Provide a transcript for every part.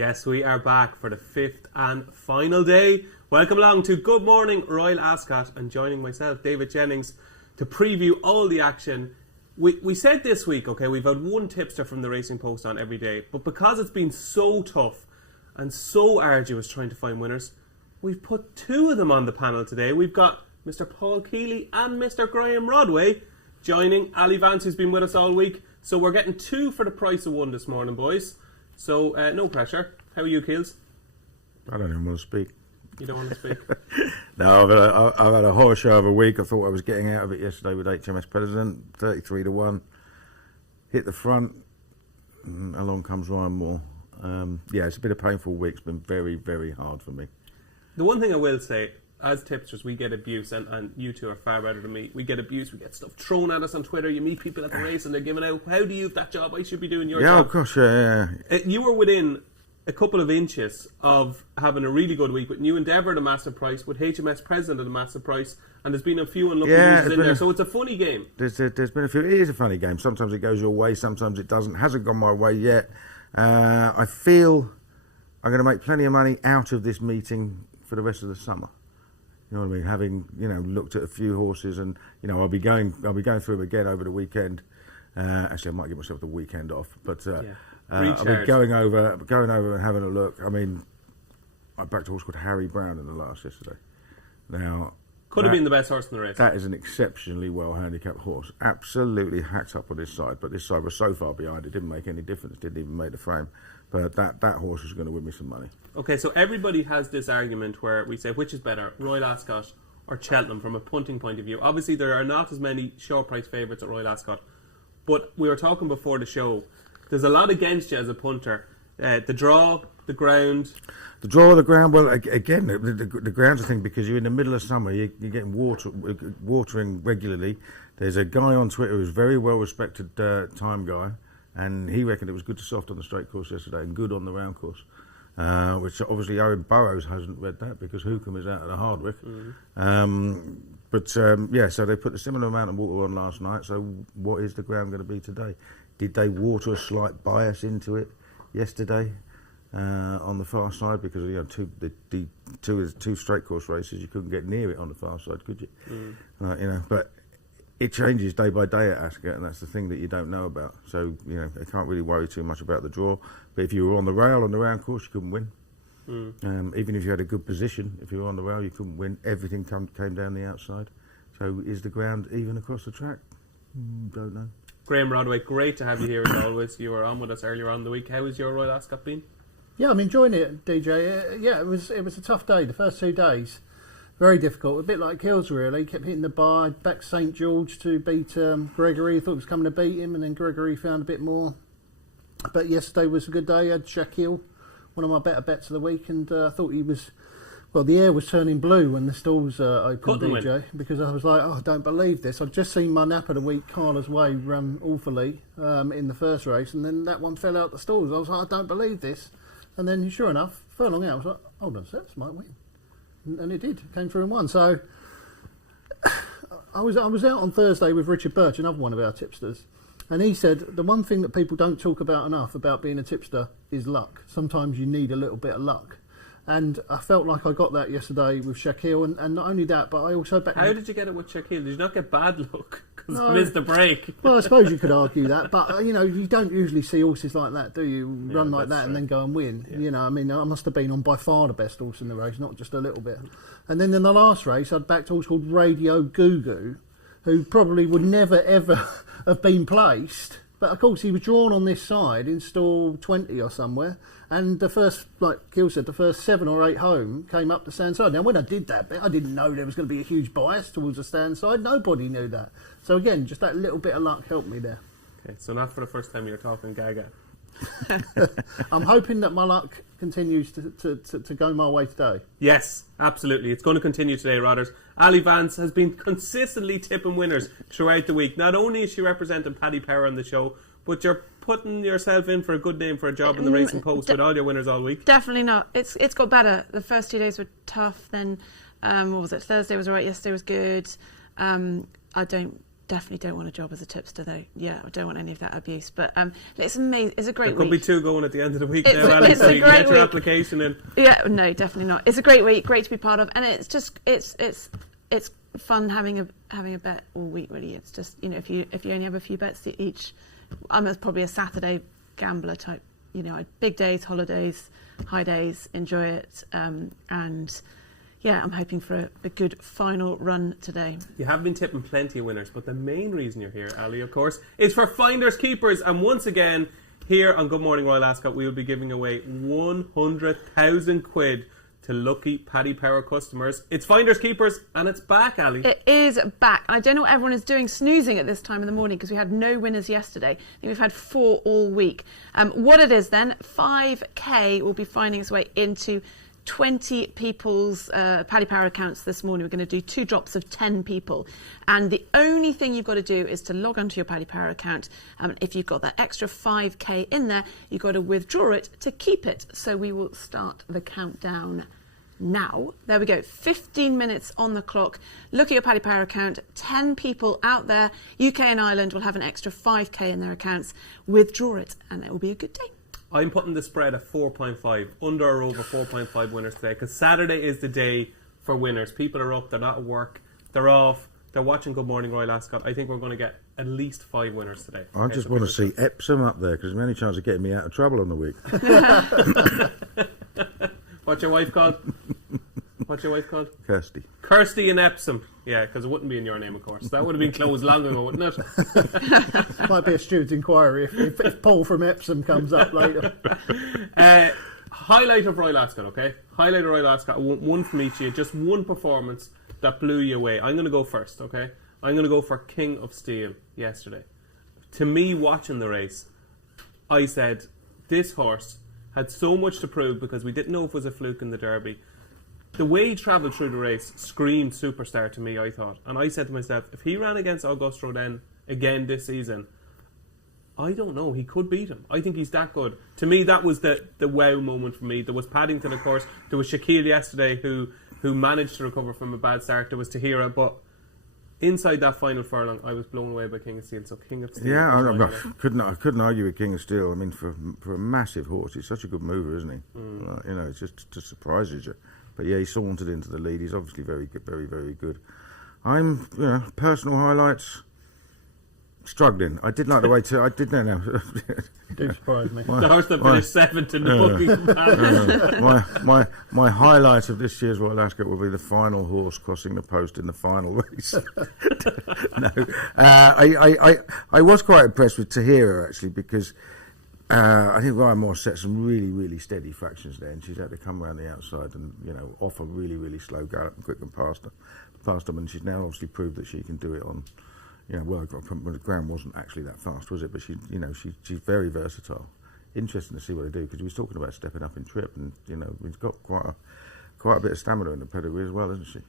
Yes, we are back for the fifth and final day. Welcome along to Good Morning Royal Ascot, and joining myself, David Jennings, to preview all the action. We said this week, okay, we've had one tipster from the Racing Post on every day, but because it's been so tough and so arduous trying to find winners, we've put two of them on the panel today. We've got Mr. Paul Kealy and Mr. Graeme Rodway joining Aly Vance, who's been with us all week. So we're getting two for the price of one this morning, boys. So no pressure. How are you, Keels? I don't even want to speak. You don't want to speak? No, I've had a horror show of a week. I thought I was getting out of it yesterday with HMS President, 33-1. Hit the front, along comes Ryan Moore. Yeah, it's been a painful week. It's been very, very hard for me. The one thing I will say, as tipsters, we get abuse, and you two are far better than me. We get abuse, we get stuff thrown at us on Twitter. You meet people at the race and they're giving out, how do you have that job? I should be doing your job. Yeah, of course, yeah. You were within a couple of inches of having a really good week with New Endeavour at a massive price, with HMS President at a massive price, and there's been a few unlucky losers in there, so it's a funny game. There's been a few. It is a funny game. Sometimes it goes your way, sometimes it doesn't. Hasn't gone my way yet. I feel I'm going to make plenty of money out of this meeting for the rest of the summer. You know what I mean? Having looked at a few horses, and I'll be going through them again over the weekend. Actually, I might give myself the weekend off, but I'll be going over and having a look. I mean, I backed a horse called Harry Brown in the last yesterday. Now, could have been the best horse in the race. That is an exceptionally well handicapped horse. Absolutely hacked up on this side, but this side was so far behind it didn't make any difference. Didn't even make the frame. But that horse is going to win me some money. Okay, so everybody has this argument where we say, which is better, Royal Ascot or Cheltenham from a punting point of view? Obviously, there are not as many short price favourites at Royal Ascot, but we were talking before the show. There's a lot against you as a punter. The draw, the ground. The draw of the ground, well, again, the ground's a thing because you're in the middle of summer, you're getting watering regularly. There's a guy on Twitter who's a very well-respected time guy, and he reckoned it was good to soft on the straight course yesterday and good on the round course, which obviously Owen Burrows hasn't read that because Wokingham is out at the Hardwicke. Mm-hmm. So they put a similar amount of water on last night, so what is the ground going to be today? Did they water a slight bias into it yesterday on the far side? Because two straight course races, you couldn't get near it on the far side, could you? But it changes day by day at Ascot, and that's the thing that you don't know about. So they can't really worry too much about the draw. But if you were on the rail on the round course, you couldn't win. Even if you had a good position, if you were on the rail, you couldn't win. Everything came down the outside. So is the ground even across the track? Don't know. Graeme Rodway, great to have you here as always. You were on with us earlier on in the week. How was your Royal Ascot been? Yeah, I'm enjoying it, DJ. It was a tough day. The first 2 days, very difficult. A bit like Kills, really. Kept hitting the bar. Back St George to beat Gregory. Thought he was coming to beat him, and then Gregory found a bit more. But yesterday was a good day. I had Shaquille, one of my better bets of the week, and I thought he was. Well, the air was turning blue when the stalls opened, DJ, because I was like, I don't believe this. I'd just seen my nap of the week, Carla's Way, run awfully in the first race, and then that one fell out the stalls. I was like, I don't believe this. And then, sure enough, furlong out, I was like, hold on a sec, this might win. And it did. It came through and won. So I was out on Thursday with Richard Birch, another one of our tipsters, and he said the one thing that people don't talk about enough about being a tipster is luck. Sometimes you need a little bit of luck. And I felt like I got that yesterday with Shaquille, and not only that, but I also... How did you get it with Shaquille? Did you not get bad luck? Because you missed the break. Well, I suppose you could argue that, but, you don't usually see horses like that, do you? Run like that true. And then go and win. Yeah. I must have been on by far the best horse in the race, not just a little bit. And then in the last race, I'd backed a horse called Radio Goo Goo, who probably would never, ever have been placed. But, of course, he was drawn on this side in stall 20 or somewhere. And the first, like Kill said, the first 7 or 8 home came up the stand side. Now, when I did that bit, I didn't know there was going to be a huge bias towards the stand side. Nobody knew that. So, again, just that little bit of luck helped me there. Okay, so not for the first time you're talking Gaga. I'm hoping that my luck continues to go my way today. Yes, absolutely. It's going to continue today, Rodders. Aly Vance has been consistently tipping winners throughout the week. Not only is she representing Paddy Power on the show, but you're putting yourself in for a good name for a job in the Racing Post with all your winners all week. Definitely not. It's got better. The first 2 days were tough. Then, what was it? Thursday was alright. Yesterday was good. I don't definitely don't want a job as a tipster, though. Yeah, I don't want any of that abuse. But it's amazing. It's a great There week. could be 2 going at the end of the week It's now, a- Alex, it's so a you can get great your week. application in. Yeah, no, definitely not. It's a great week, great to be part of, and it's just it's fun having a bet all week. Really, it's just if you only have a few bets each, I'm probably a Saturday gambler type. Big days, holidays, high days, enjoy it, and yeah, I'm hoping for a good final run today. You have been tipping plenty of winners, but the main reason you're here, Ali, of course, is for Finders Keepers. And once again, here on Good Morning Royal Ascot, we will be giving away 100,000 quid to lucky Paddy Power customers. It's Finders Keepers, and it's back, Ali. It is back. I don't know what everyone is doing snoozing at this time in the morning because we had no winners yesterday. I think we've had 4 all week. What it is then, 5k will be finding its way into 20 people's Paddy Power accounts this morning. We're going to do 2 drops of 10 people. And the only thing you've got to do is to log onto your Paddy Power account. If you've got that extra 5k in there, you've got to withdraw it to keep it. So we will start the countdown now. There we go. 15 minutes on the clock. Look at your Paddy Power account. 10 people out there, UK and Ireland, will have an extra 5k in their accounts. Withdraw it and it will be a good day. I'm putting the spread at 4.5, under or over 4.5 winners today, because Saturday is the day for winners. People are up, they're not at work, they're off, they're watching Good Morning Royal Ascot. I think we're going to get at least 5 winners today. I just want to see Epsom up there, because there's any chance of getting me out of trouble on the week. What's your wife called? What's your wife called? Kirsty. Kirsty in Epsom. Yeah, because it wouldn't be in your name, of course. That would have been closed long ago, wouldn't it? Might be a steward's inquiry if Paul from Epsom comes up later. Highlight of Royal Ascot, okay? Highlight of Royal Ascot, one from each of you. Just one performance that blew you away. I'm going to go first, okay? I'm going to go for King of Steel yesterday. To me, watching the race, I said, this horse had so much to prove because we didn't know if it was a fluke in the Derby. The way he travelled through the race screamed superstar to me, I thought. And I said to myself, if he ran against Auguste Rodin again this season, I don't know, he could beat him. I think he's that good. To me, that was the wow moment for me. There was Paddington, of course. There was Kealy yesterday who managed to recover from a bad start. There was Tahira, but inside that final furlong, I was blown away by King of Steel. So King of Steel. Yeah, I couldn't argue with King of Steel. I mean, for a massive horse, he's such a good mover, isn't he? It just surprises you. But yeah, he sauntered into the lead. He's obviously very good, very, very good. I'm, personal highlights, struggling. I did like the way to. I did no. Do surprise me. The horse that finished 7th in the Buckingham. My highlight of this year's Royal Ascot will be the final horse crossing the post in the final race. I was quite impressed with Tahira actually, because I think Ryan Moss set some really, really steady fractions there, and she's had to come around the outside and off a really, really slow gallop and quick and past them, and she's now obviously proved that she can do it on. The ground wasn't actually that fast, was it? But she's very versatile. Interesting to see what they do, because he was talking about stepping up in trip, and he's got quite a bit of stamina in the pedigree as well, isn't she?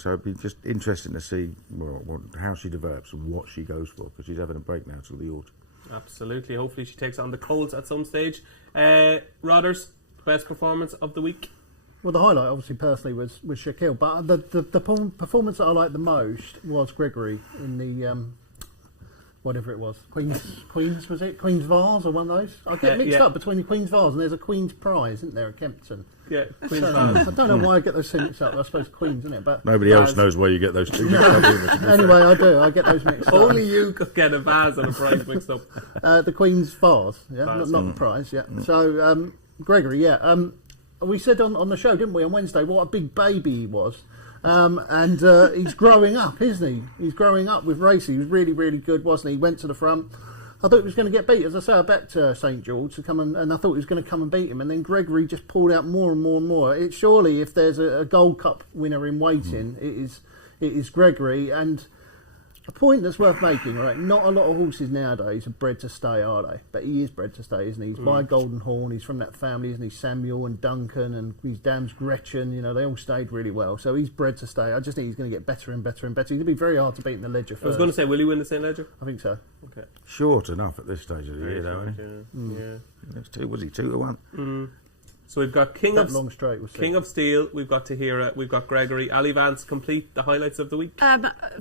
So it'd be just interesting to see how she develops and what she goes for, because she's having a break now till the autumn. Absolutely. Hopefully she takes on the Colts at some stage. Rodders, best performance of the week? Well, the highlight, obviously, personally, was Shaquille. But the performance that I liked the most was Gregory in the whatever it was, Queen's was it? Queen's Vase or one of those? I get mixed up between the Queen's Vase and there's a Queen's Prize, isn't there, at Kempton? Yeah, Queen's Vase. I don't know why I get those two mixed up. I suppose Queen's, isn't it? But nobody else knows where you get those two mixed up. Anyway, I do. I get those mixed up. Only you could get a vase and a prize mixed up. The Queen's Vase, yeah, Vase. not the prize, yeah. So Gregory, yeah. We said on the show, didn't we, on Wednesday, what a big baby he was. And he's growing up, isn't he? He's growing up with racing. He was really, really good, wasn't he? He went to the front. I thought he was going to get beat. As I say, I bet St George to come and I thought he was going to come and beat him. And then Gregory just pulled out more and more and more. Surely, if there's a Gold Cup winner in waiting, it is Gregory. And a point that's worth making, right? Not a lot of horses nowadays are bred to stay, are they? But he is bred to stay, isn't he? He's by Golden Horn. He's from that family, isn't he? Samuel and Duncan and his dam's Gretchen. They all stayed really well. So he's bred to stay. I just think he's going to get better and better and better. He's going to be very hard to beat in the Ledger first. I was going to say, will he win the St. Ledger? I think so. Okay. Short enough at this stage of the year, though, isn't he? Yeah. That's 2, was he 2-1? So we've got King long straight. of Steel, we've got Tahira, we've got Gregory. Aly Vance, complete the highlights of the week.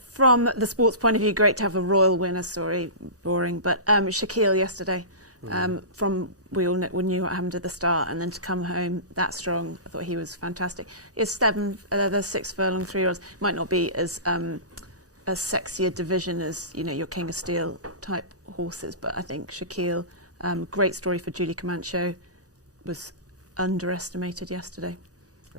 From the sports point of view, great to have a royal winner. Sorry, boring, but Kealy yesterday. We knew what happened at the start, and then to come home that strong, I thought he was fantastic. His the 6 furlong 3-year-olds might not be as sexier division as your King of Steel type horses, but I think Kealy, great story for Julie Comancho, was underestimated yesterday.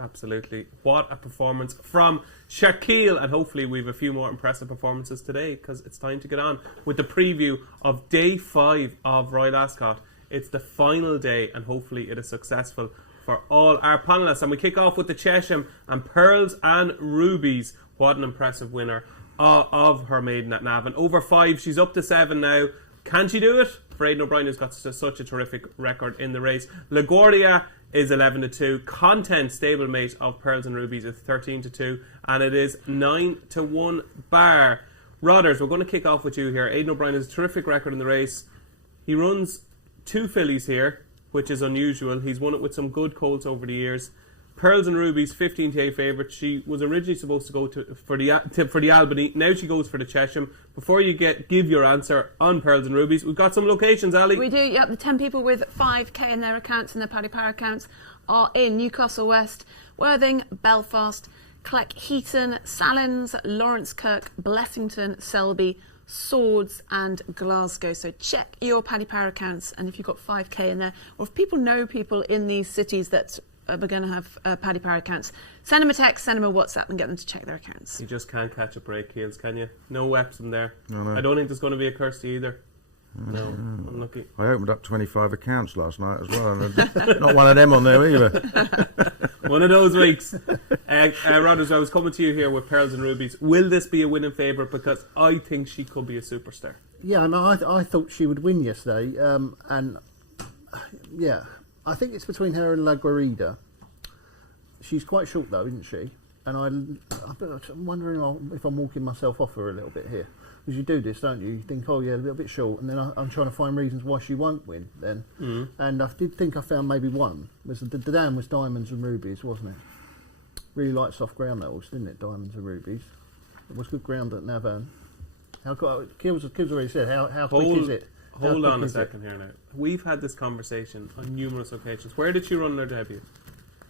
Absolutely. What a performance from Kealy, and hopefully we've a few more impressive performances today, because it's time to get on with the preview of day 5 of Royal Ascot. It's the final day, and hopefully it is successful for all our panellists. And we kick off with the Chesham and Pearls and Rubies. What an impressive winner of her maiden at Navan. Over 5, she's up to 7 now. Can she do it? For Aidan O'Brien, who's got such a terrific record in the race. LaGuardia is 11-2. Content, stablemate of Pearls and Rubies, is 13-2, and it is 9-1 bar. Rodders, we're going to kick off with you here. Aidan O'Brien has a terrific record in the race. He runs 2 fillies here, which is unusual. He's won it with some good colts over the years. Pearls and Rubies, 15-8 favourite. She was originally supposed to go for the Albany. Now she goes for the Chesham. Before you give your answer on Pearls and Rubies, we've got some locations, Ali. We do, yep. The 10 people with 5k in their accounts, and their Paddy Power accounts, are in Newcastle West, Worthing, Belfast, Cleckheaton, Sallins, Lawrence Kirk, Blessington, Selby, Swords and Glasgow. So check your Paddy Power accounts, and if you've got 5k in there, or if people know people in these cities that are going to have Paddy Power accounts, send them a text, send them a WhatsApp, and get them to check their accounts. You just can't catch a break, Keels, can you? No Epsom there. No. I don't think there's going to be a Kirsty either. No, I'm lucky. I opened up 25 accounts last night as well, and not one of them on there either. One of those weeks. Rodders, I was coming to you here with Pearls and Rubies. Will this be a winning favourite? Because I think she could be a superstar. Yeah, I thought she would win yesterday, and yeah, I think it's between her and La Guarida. She's quite short though, isn't she? And I'm wondering if I'm walking myself off her a little bit here. Because you do this, don't you? You think, oh yeah, a little bit short, and then I'm trying to find reasons why she won't win then. And I did think I found maybe one. The dam was Diamonds and Rubies, wasn't it? Really light soft ground that was, didn't it? Diamonds and Rubies. It was good ground at Navan. Kills already said, how quick is it? Hold on a second here now. We've had this conversation on numerous occasions. Where did she run her debut?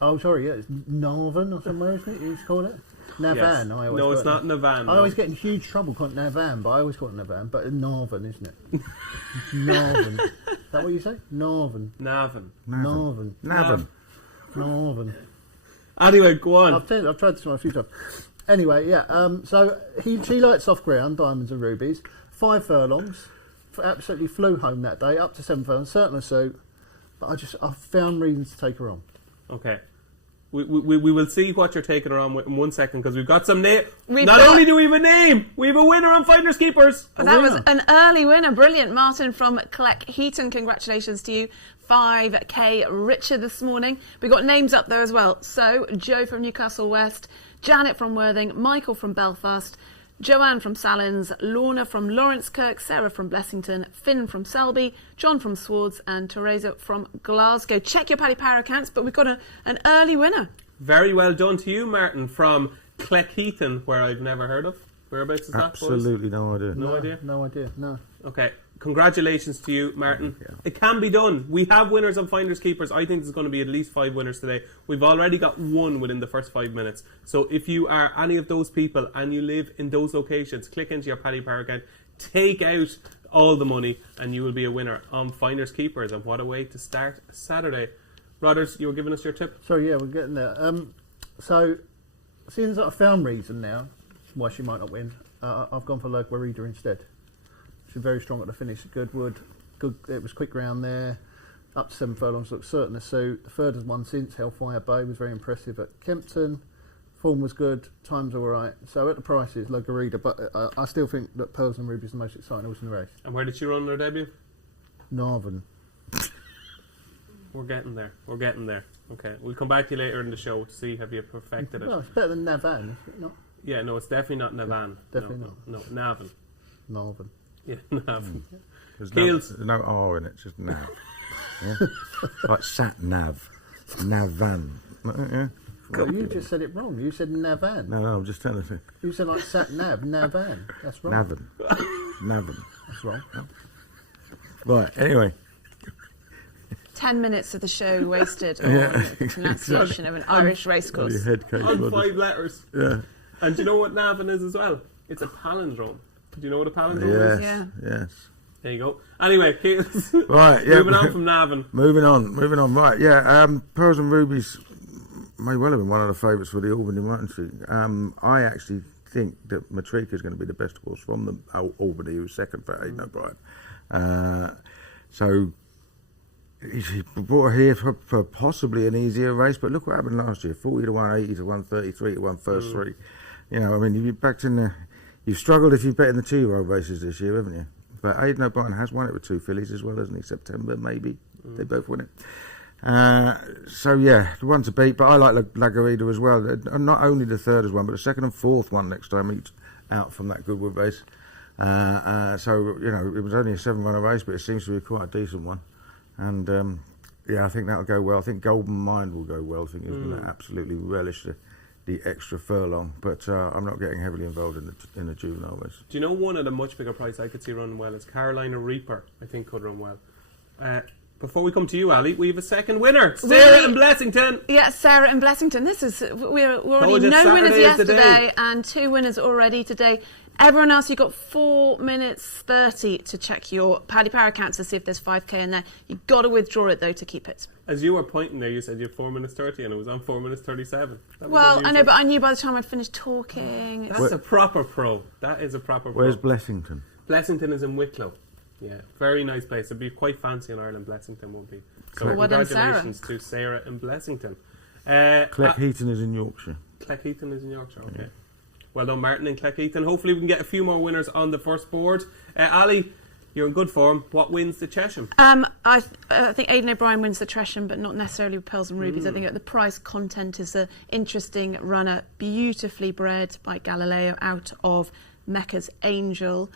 Oh, sorry, yeah, it's Navan or somewhere, isn't it? You used to call it? Navan, yes. I always No, it's not Navan. I always get in huge trouble calling it Navan, but I always call it Navan, but Navan, isn't it? Navan. Is that what you say? Navan. Anyway, go on. I've tried this one a few times. Anyway, yeah, so she liked soft ground, Diamonds and Rubies. 5 furlongs. Absolutely flew home that day, up to 7 furlongs, certainly suit. But I found reasons to take her on. Okay. We will see what you're taking her on with in 1 second, because we've got some name. Not only do we have a name, we have a winner on Finders Keepers. That was an early winner. Brilliant. Martin from Cleckheaton, congratulations to you. 5k richer this morning. We got names up there as well. So, Joe from Newcastle West, Janet from Worthing, Michael from Belfast, Joanne from Sallins, Lorna from Lawrence Kirk, Sarah from Blessington, Finn from Selby, John from Swords, and Teresa from Glasgow. Check your Paddy Power accounts, but we've got an early winner. Very well done to you, Martin, from Cleckheaton, where I've never heard of. Whereabouts is that? Absolutely no idea. No idea? No idea, no. Okay. Congratulations to you, Martin. Yeah. It can be done. We have winners on Finders Keepers. I think there's going to be at least 5 winners today. We've already got 1 within the first 5 minutes. So if you are any of those people and you live in those locations, click into your Paddy Power account, take out all the money, and you will be a winner on Finders Keepers. And what a way to start Saturday. Rodders, you were giving us your tip? So yeah, we're getting there. So, seeing as I found reason now why she might not win, I've gone for La Guarida instead. She's very strong at the finish at Goodwood. It was quick round there. Up to 7 furlongs, looked certain to suit. The third has won since. Hellfire Bay was very impressive at Kempton. Form was good. Times all right. So at the prices, La Guarida. But I still think that Pearls and Rubies are the most exciting horse in the race. And where did she run her debut? Navan. We're getting there. Okay, we'll come back to you later in the show to see have you perfected it. Well, it's better than Navan, is it not? Yeah, no, it's definitely not Navan. Definitely not. No, Navan. Navan. Yeah, Navan. There's Keels. no R in it, just nav. Yeah? Like sat nav. Navan. Yeah. Well, you just said it wrong. You said Navan. No, I'm just telling you. You said like sat nav, Navan. That's wrong. Navan. That's wrong. Right, anyway. 10 minutes of the show wasted on the pronunciation of an Irish racecourse. On 5 letters. Yeah. And do you know what Navan is as well? It's a palindrome. Do you know what a palindrome is? Yeah. Yes. There you go. Anyway, Right, yeah. moving on from Navan. Moving on. Right, yeah. Pearls and Rubies may well have been one of the favourites for the Albany Mutton Street. I actually think that Matrika is going to be the best horse from the Albany, who was second for Aidan O'Brien. So he brought her here for possibly an easier race, but look what happened last year: 40 to 1, 80 to 1, 33 to 1, first three. You know, I mean, you've backed in the. You've struggled if you bet in the 2-year-old races this year, haven't you? But Aidan O'Brien has won it with 2 fillies as well, hasn't he? September, maybe they both win it. So yeah, the one to beat. But I like Lagarida as well. Not only the third as one, but the second and fourth one next time each out from that Goodwood race. So you know, it was only a 7-runner race, but it seems to be quite a decent one. And yeah, I think that'll go well. I think Golden Mind will go well. I think he's going to absolutely relish the extra furlong. But I'm not getting heavily involved in the juvenile race. Do you know one at a much bigger price I could see running well is Carolina Reaper? I think could run well. Before we come to you, Ali, we have a second winner, Sarah in Blessington. Yeah, Sarah in Blessington. We're already no winners yesterday and 2 winners already today. Everyone else, you've got 4 minutes 30 to check your Paddy Power accounts to see if there's 5k in there. You've got to withdraw it though to keep it. As you were pointing there, you said you had 4 minutes 30 and it was on 4 minutes 37. Well, I know, but I knew by the time I'd finished talking. That's a proper pro. That is a proper pro. Where's Blessington? Blessington is in Wicklow. Yeah, very nice place. It'd be quite fancy in Ireland, Blessington would be. So well done, congratulations to Sarah in Blessington. Cleckheaton is in Yorkshire. Cleckheaton is in Yorkshire, okay. Yeah. Well done, Martin in Cleckheaton. Hopefully we can get a few more winners on the first board. Ali, you're in good form. What wins the Chesham? I think Aidan O'Brien wins the Chesham, but not necessarily with Pearls and Rubies. I think that the price content is an interesting runner, beautifully bred by Galileo out of Mecca's Angel.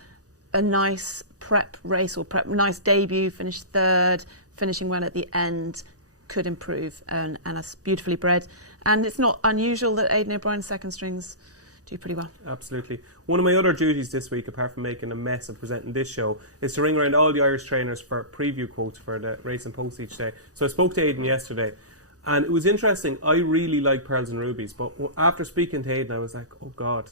A nice prep race nice debut, finished third, finishing well at the end, could improve, and that's beautifully bred. And it's not unusual that Aidan O'Brien's second strings do pretty well. Absolutely. One of my other duties this week, apart from making a mess of presenting this show, is to ring around all the Irish trainers for preview quotes for the race and post each day. So I spoke to Aidan yesterday, and it was interesting. I really like Pearls and Rubies, but after speaking to Aidan, I was like, oh God,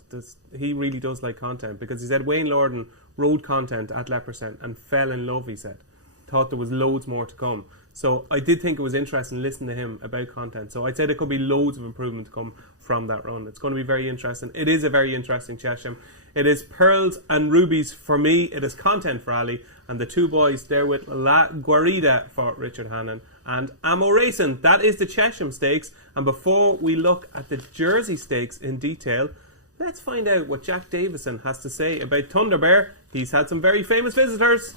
he really does like content, because he said Wayne Lorden rode content at Lepercent and fell in love, he said. Thought there was loads more to come. So I did think it was interesting listening to him about content. So I'd say there could be loads of improvement to come from that run. It's going to be very interesting. It is a very interesting Chesham. It is Pearls and Rubies for me. It is content for Ali. And the two boys there with La Guarida for Richard Hannon and Amo Racing. That is the Chesham Stakes. And before we look at the Jersey Stakes in detail, let's find out what Jack Davison has to say about Thunder Bear. He's had some very famous visitors.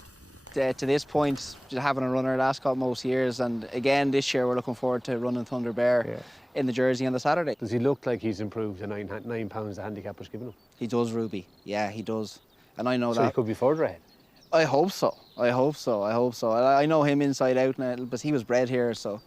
To this point, just having a runner at Ascot most years, and again this year we're looking forward to running Thunder Bear in the Jersey on the Saturday. Does he look like he's improved the £9 the handicapper's given him? He does, Ruby. Yeah, he does. And I know that. So he could be further ahead? I hope so. I know him inside out now, but he was bred here, so.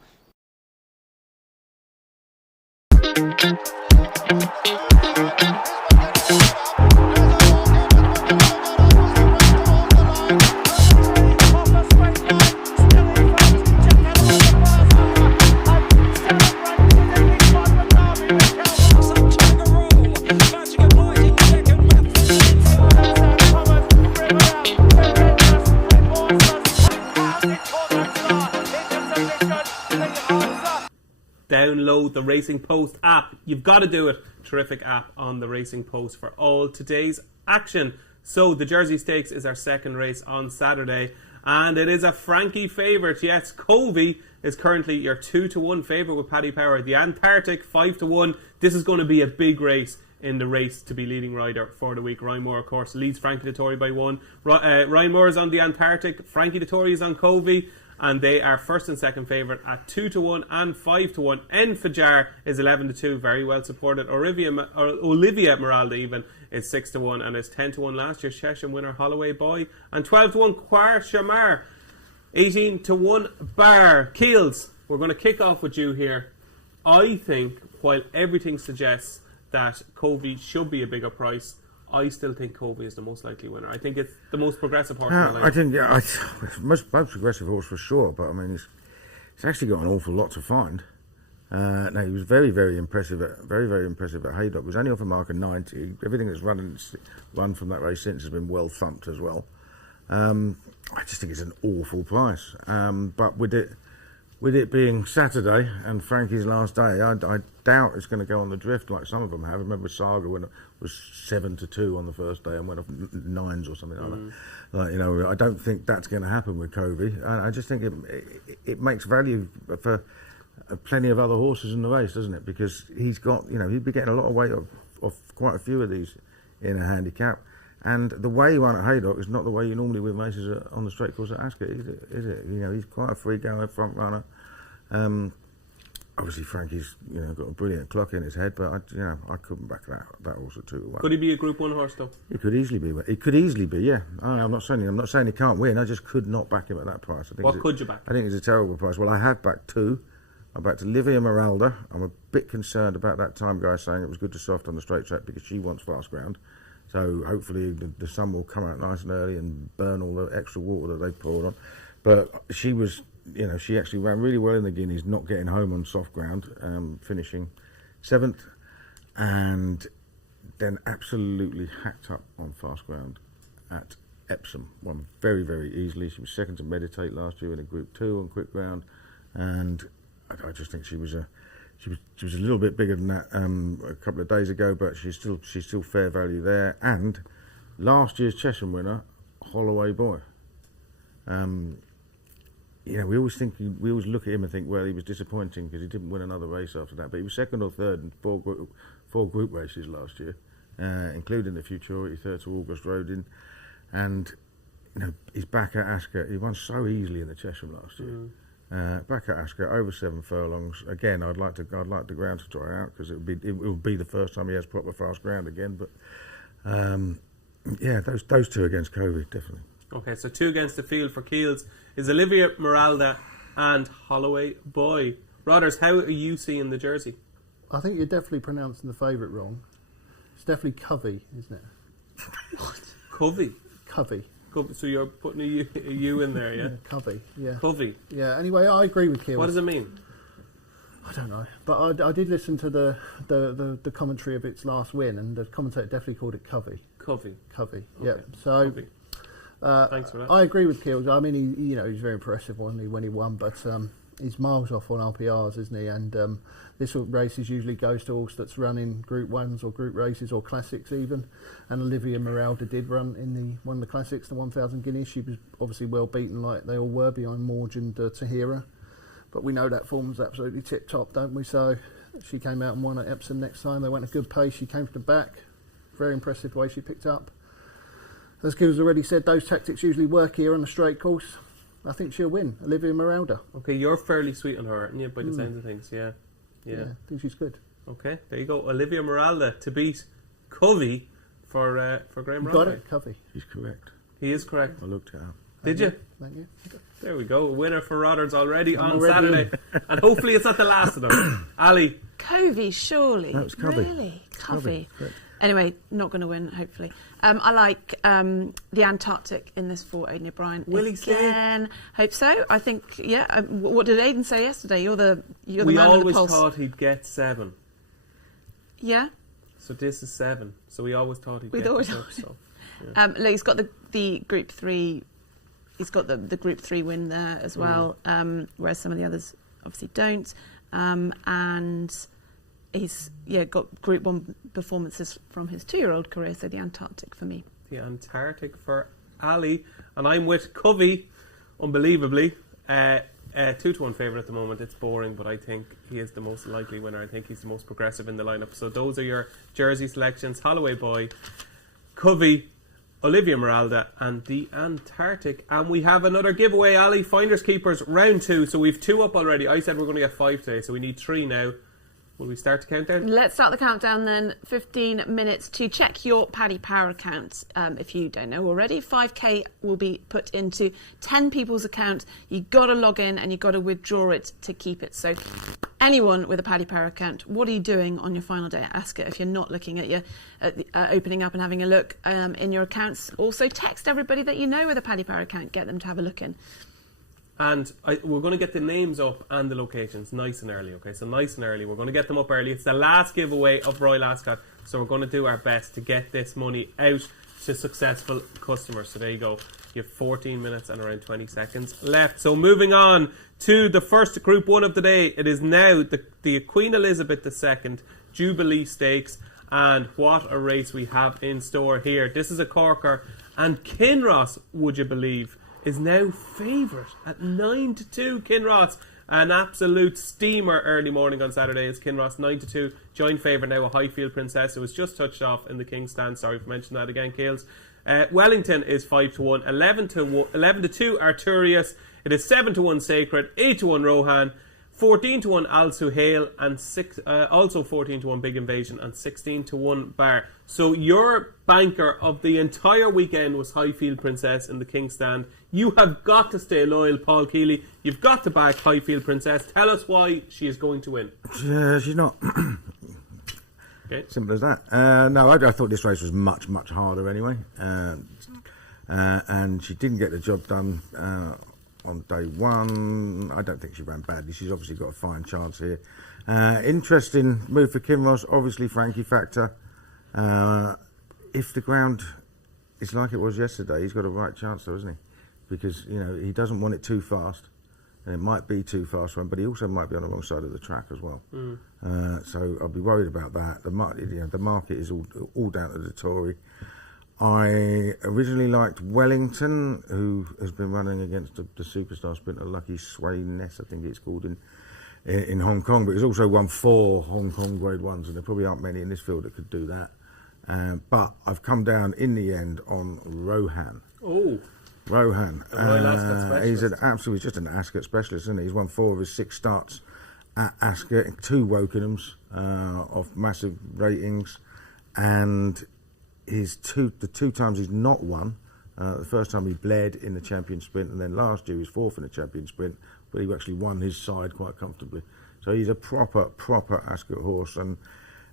Download the Racing Post app. You've got to do it. Terrific app on the Racing Post for all today's action. So the Jersey Stakes is our second race on Saturday, and it is a Frankie favourite. Yes, Covey is currently your 2-1 favourite with Paddy Power. The Antarctic 5-1. This is going to be a big race in the race to be leading rider for the week. Ryan Moore, of course, leads Frankie Dettori by 1. Ryan Moore is on the Antarctic. Frankie Dettori is on Covey. And they are first and second favourite at 2-1 and 5-1. En Fajar is 11-2, very well supported. Olivia Meralda even is 6-1 and is 10-1 last year's Chesham winner Holloway Boy. And 12-1 Quar Shamar, 18-1 Bar. Keels, we're going to kick off with you here. I think, while everything suggests that Covey should be a bigger price, I still think Covey is the most likely winner. I think it's the most progressive horse in the line. I think, most progressive horse for sure, but I mean, he's actually got an awful lot to find. No, he was very, very impressive. Very impressive at Haydock. He was only off a mark of 90. Everything that's run from that race since has been well thumped as well. I just think it's an awful price. But with it being Saturday and Frankie's last day, I doubt it's going to go on the drift like some of them have. I remember Saga when it was 7-2 on the first day and went off 9s or something like that. Like, you know, I don't think that's going to happen with Covey. I just think it makes value for plenty of other horses in the race, doesn't it? Because he's got, you know, he'd be getting a lot of weight off quite a few of these in a handicap. And the way he won at Haydock is not the way you normally win races on the straight course at Ascot, is it? You know, he's quite a free-going front runner. Obviously, Frankie's, you know, got a brilliant clock in his head, but I couldn't back that horse at 2-1. Could he be a Group 1 horse though? He could easily be. He could easily be. Yeah. I'm not saying he can't win. I just could not back him at that price. What could you back? I think it's a terrible price. Well, I have backed 2. I backed Olivia Meralda. I'm a bit concerned about that time guy saying it was good to soft on the straight track because she wants fast ground. So hopefully the sun will come out nice and early and burn all the extra water that they poured on. But she was, you know, she actually ran really well in the Guineas, not getting home on soft ground, finishing 7th, and then absolutely hacked up on fast ground at Epsom. Won very, very easily. She was second to Meditate last year in a Group 2 on quick ground, and I just think she was a little bit bigger than that a couple of days ago, but she's still fair value there. And last year's Chesham winner, Holloway Boy. You know, we always look at him and think, well, he was disappointing because he didn't win another race after that. But he was second or third in four group races last year, including the Futurity third to August Road in, and you know he's back at Ascot. He won so easily in the Chesham last year. Back at Ascot, over 7 furlongs. Again, I'd like the ground to dry out because it will be the first time he has proper fast ground again. But yeah, those 2 against Covey definitely. Okay, so 2 against the field for Keels is Olivia Meralda and Holloway Boy. Rodders, how are you seeing the jersey? I think you're definitely pronouncing the favourite wrong. It's definitely Covey, isn't it? What? Covey? Covey. So you're putting a U in there, yeah? Covey, yeah. Covey. Yeah, anyway, I agree with Keels. What does it mean? I don't know. But I did listen to the commentary of its last win, and the commentator definitely called it Covey. Covey, okay. Yeah. So, Covey. Thanks for that. I agree with Keels. I mean, he's very impressive when he won, but he's miles off on RPRs, isn't he? And this sort of races usually goes to horse that's run in Group 1s or Group races or Classics even. And Olivia Meralda did run in one of the Classics, the 1,000 Guineas. She was obviously well beaten, like they all were, behind Morge and Tahira. But we know that form's absolutely tip-top, don't we? So she came out and won at Epsom next time. They went a good pace. She came from the back. Very impressive way she picked up. As Gil's already said, those tactics usually work here on the straight course. I think she'll win, Olivia Meralda. Okay, you're fairly sweet on her, aren't you, by the sounds of things? Yeah. I think she's good. Okay, there you go. Olivia Meralda to beat Covey for Graeme Rodway. Got it, Covey. He's correct. He is correct. I looked it up. Did you? Thank you. There we go. A winner for Rodders already on already Saturday. And hopefully it's not the last of them. Ali. Covey, surely. That was Covey. Really? Covey. Correct. Anyway, not going to win, hopefully. I like the Antarctic in this for Aidan O'Brien. Will he stay? Hope so. I think, yeah. What did Aidan say yesterday? You're the man with the pulse. We always thought he'd get 7. Yeah? So this is 7. So we always thought he'd We get always 6. thought. So, yeah. Look, he's got the Group 3. He's got the Group 3 win there as well, whereas some of the others obviously don't. And he's got Group 1 performances from his 2-year-old career, so the Antarctic for me. The Antarctic for Ali. And I'm with Covey, unbelievably. 2-1 favourite at the moment. It's boring, but I think he is the most likely winner. I think he's the most progressive in the lineup. So those are your jersey selections. Holloway Boy, Covey, Olivia Meralda and the Antarctic. And we have another giveaway, Ali. Finders Keepers round 2. So we've 2 up already. I said we're going to get 5 today, so we need 3 now. Will we start the countdown? Let's start the countdown then. 15 minutes to check your Paddy Power account. If you don't know already, 5k will be put into 10 people's account. You've got to log in and you've got to withdraw it to keep it. So anyone with a Paddy Power account, what are you doing on your final day at Ascot if you're not looking at your opening up and having a look in your accounts? Also text everybody that you know with a Paddy Power account, get them to have a look in. And we're going to get the names up and the locations nice and early, okay? So nice and early. We're going to get them up early. It's the last giveaway of Royal Ascot, so we're going to do our best to get this money out to successful customers. So there you go. You have 14 minutes and around 20 seconds left. So moving on to the first Group 1 of the day. It is now the Queen Elizabeth II Jubilee Stakes. And what a race we have in store here. This is a corker. And Kinross, would you believe, is now favourite at 9-2. Kinross, an absolute steamer early morning on Saturday. It's Kinross 9-2. Joint favourite now, a Highfield Princess. It was just touched off in the King's Stand. Sorry for mentioning that again, Keels. Wellington is 5-1. 11-2 Arturius. It is 7-1 Sacred. 8-1 Rohan. 14-1 Al Suhail, and also 14-1 Big Invasion, and 16-1 Bar. So your banker of the entire weekend was Highfield Princess in the King's Stand. You have got to stay loyal, Paul Kealy. You've got to back Highfield Princess. Tell us why she is going to win. She's not. Okay. Simple as that. No, I thought this race was much, much harder anyway. And she didn't get the job done on day one. I don't think she ran badly. She's obviously got a fine chance here. Interesting move for Kinross. Obviously, Frankie factor. If the ground is like it was yesterday, he's got a right chance though, isn't he? Because, you know, he doesn't want it too fast. And it might be too fast for him, but he also might be on the wrong side of the track as well. So I'll be worried about that. The market is all down to the Tory. I originally liked Wellington, who has been running against the superstar sprinter Lucky Sway-Ness, I think it's called, in Hong Kong, but he's also won 4 Hong Kong Grade 1s, and there probably aren't many in this field that could do that. But I've come down in the end on Rohan. Oh, Rohan. Royal Ascot specialist. He's just an Ascot specialist, isn't he? He's won 4 of his 6 starts at Ascot, 2 Wokinghams of massive ratings, and the 2 times he's not won. The first time he bled in the champion sprint, and then last year he was 4th in the champion sprint, but he actually won his side quite comfortably. So he's a proper Ascot horse, and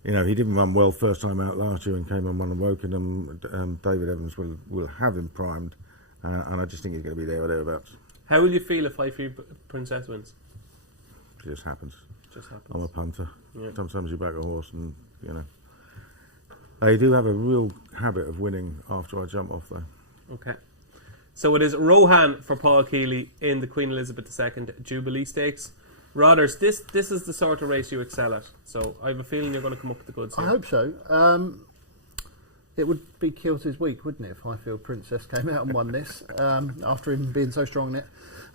you know he didn't run well first time out last year and came on one and Wokingham. David Evans will have him primed, and I just think he's going to be there or thereabouts. how will you feel if Highfield Princess wins? It just happens. Just happens. I'm a punter. Yeah. Sometimes you back a horse, and you know they do have a real habit of winning after I jump off, though. Okay. So it is Rohan for Paul Kealy in the Queen Elizabeth II Jubilee Stakes. Rodders, this is the sort of race you excel at. So I have a feeling you're going to come up with the goods here. I hope so. It would be Kilty's week, wouldn't it, if Highfield Princess came out and won this after him being so strong in it.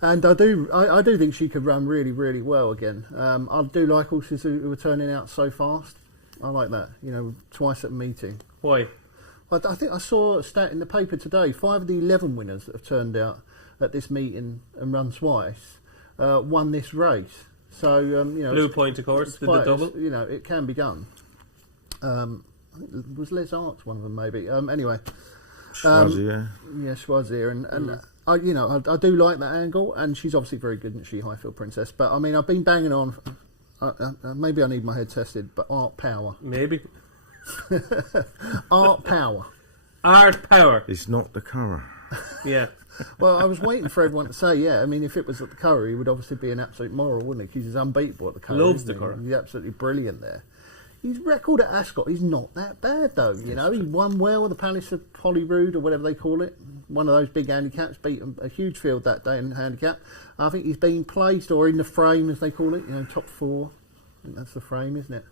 And I do think she could run really, really well again. I do like horses who are turning out so fast. I like that, you know, twice at a meeting. Why? I think I saw a stat in the paper today. 5 of the 11 winners that have turned out at this meeting and run twice won this race. So you know, Blue Point, of course, did the double. You know, it can be done. Was Les Arts one of them? Maybe. Anyway, Schwarzy, yeah. Schwarzy, and I do like that angle, and she's obviously very good, isn't she, Highfield Princess? But I mean, I've been banging on. Maybe I need my head tested, but Art Power. Maybe. Art Power. Art Power. It's not the colour. Yeah. Well, I was waiting for everyone to say, yeah. I mean, if it was at the Curragh, he would obviously be an absolute moral, wouldn't he? Because he's unbeatable at the Curragh. Loves the isn't he? Curragh. He's absolutely brilliant there. His record at Ascot is not that bad, though. You know, he won well at the Palace of Holyrood, or whatever they call it. One of those big handicaps, beat a huge field that day in the handicap. I think he's been placed, or in the frame, as they call it, you know, top 4. I think that's the frame, isn't it?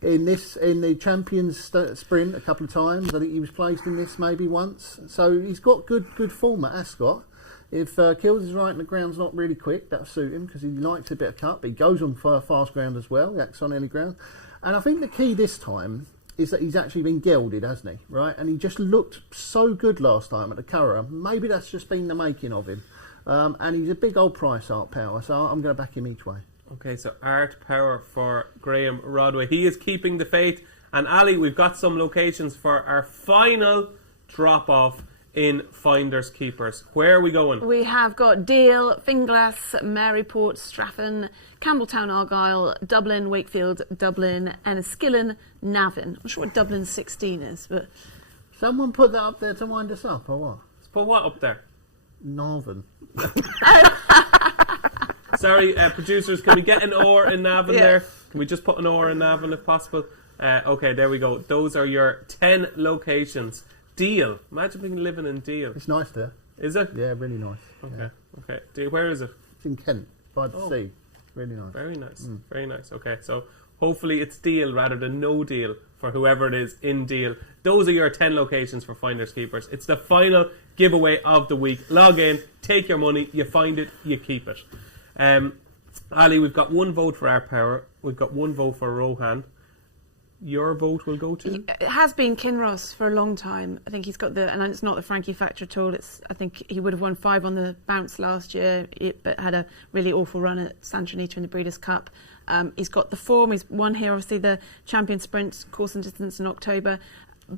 In the Champions Sprint a couple of times. I think he was placed in this maybe once. So he's got good form at Ascot. If Kills is right and the ground's not really quick, that'll suit him because he likes a bit of cut, but he goes on fast ground as well. He acts on any ground. And I think the key this time is that he's actually been gelded, hasn't he? Right? And he just looked so good last time at the Curragh. Maybe that's just been the making of him. And he's a big old price, Art Power, so I'm going to back him each way. Okay, so Art Power for Graeme Rodway. He is keeping the faith. And Ali, we've got some locations for our final drop-off in Finders Keepers. Where are we going? We have got Deal, Finglas, Maryport, Strafford, Campbelltown, Argyll, Dublin, Wakefield, Dublin, Enniskillen, Navan. I'm sure what Dublin 16 is, but... Someone put that up there to wind us up, or what? Let's put what up there? Navan. Sorry, producers, can we get an or in Navan Yeah. there? Can we just put an or in Navan if possible? Okay, there we go. Those are your 10 locations. Deal. Imagine being living in Deal. It's nice there. Is it? Yeah, really nice. Okay, Yeah. okay. Deal, where is it? It's in Kent, by the sea. Really nice. Very nice, very nice. Okay, so hopefully it's Deal rather than no deal for whoever it is in Deal. Those are your 10 locations for Finders Keepers. It's the final giveaway of the week. Log in, take your money, you find it, you keep it. Ali, we've got one vote for Art Power. We've got one vote for Rohan. Your vote will go to? It has been Kinross for a long time. I think he's got and it's not the Frankie factor at all. I think he would have won 5 on the bounce last year, but had a really awful run at San Trinita in the Breeders' Cup. He's got the form. He's won here, obviously, the Champion Sprint course and distance in October.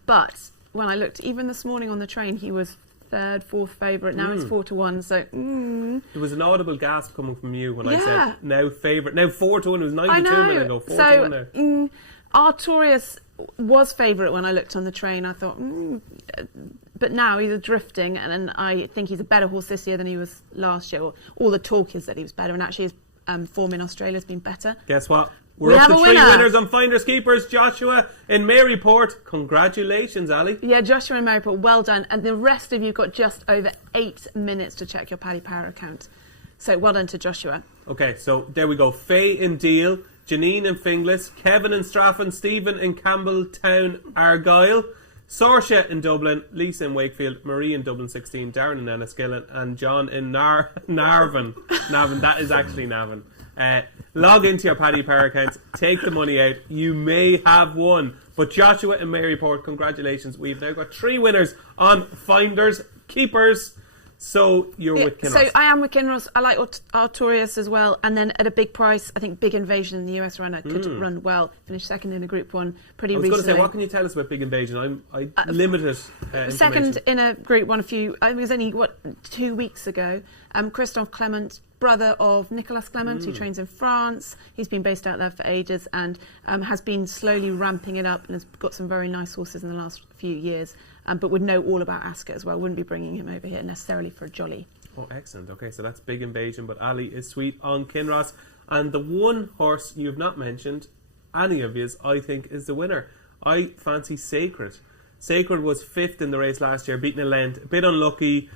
But when I looked, even this morning on the train, he was third, fourth favourite. Now it's 4-1. So There was an audible gasp coming from you when I Yeah. said now favourite. Now 4-1. It was 92 I know. minutes ago. 4-1 there. Artorias was favourite when I looked on the train. I thought, but now he's drifting, and I think he's a better horse this year than he was last year. All the talk is that he was better, and actually his form in Australia has been better. Guess what? We We're up have to a 3 winner. winners on Finders Keepers. Joshua in Maryport. Congratulations, Ali. Yeah, Joshua and Maryport, well done. And the rest of you got just over 8 minutes to check your Paddy Power account. So well done to Joshua. Okay, so there we go. Faye in Deal, Janine in Finglas, Kevin in Strafford, Stephen in Campbelltown, Argyll, Saoirse in Dublin, Lisa in Wakefield, Marie in Dublin 16, Darren in Enniskillen, and John in Navan. Navan, that is actually Navan. Log into your Paddy Power accounts, take the money out. You may have won. But Joshua and Maryport, congratulations. We've now got 3 winners on Finders Keepers. So you're with Kinross. So I am with Kinross. I like Artorias as well. And then at a big price, I think Big Invasion in the US runner could run well. Finished second in a Group 1 pretty I was going recently. to say, what can you tell us about Big Invasion? I limited Second information. in a Group 1 it was only 2 weeks ago. Christophe Clement, brother of Nicolas Clement, who trains in France. He's been based out there for ages and has been slowly ramping it up and has got some very nice horses in the last few years, but would know all about Ascot as well. Wouldn't be bringing him over here necessarily for a jolly. Oh, excellent. Okay, so that's Big Invasion, but Ali is sweet on Kinross. And the one horse you've not mentioned, any of yous, I think, is the winner. I fancy Sacred. Sacred was 5th in the race last year, beating a length. A bit unlucky.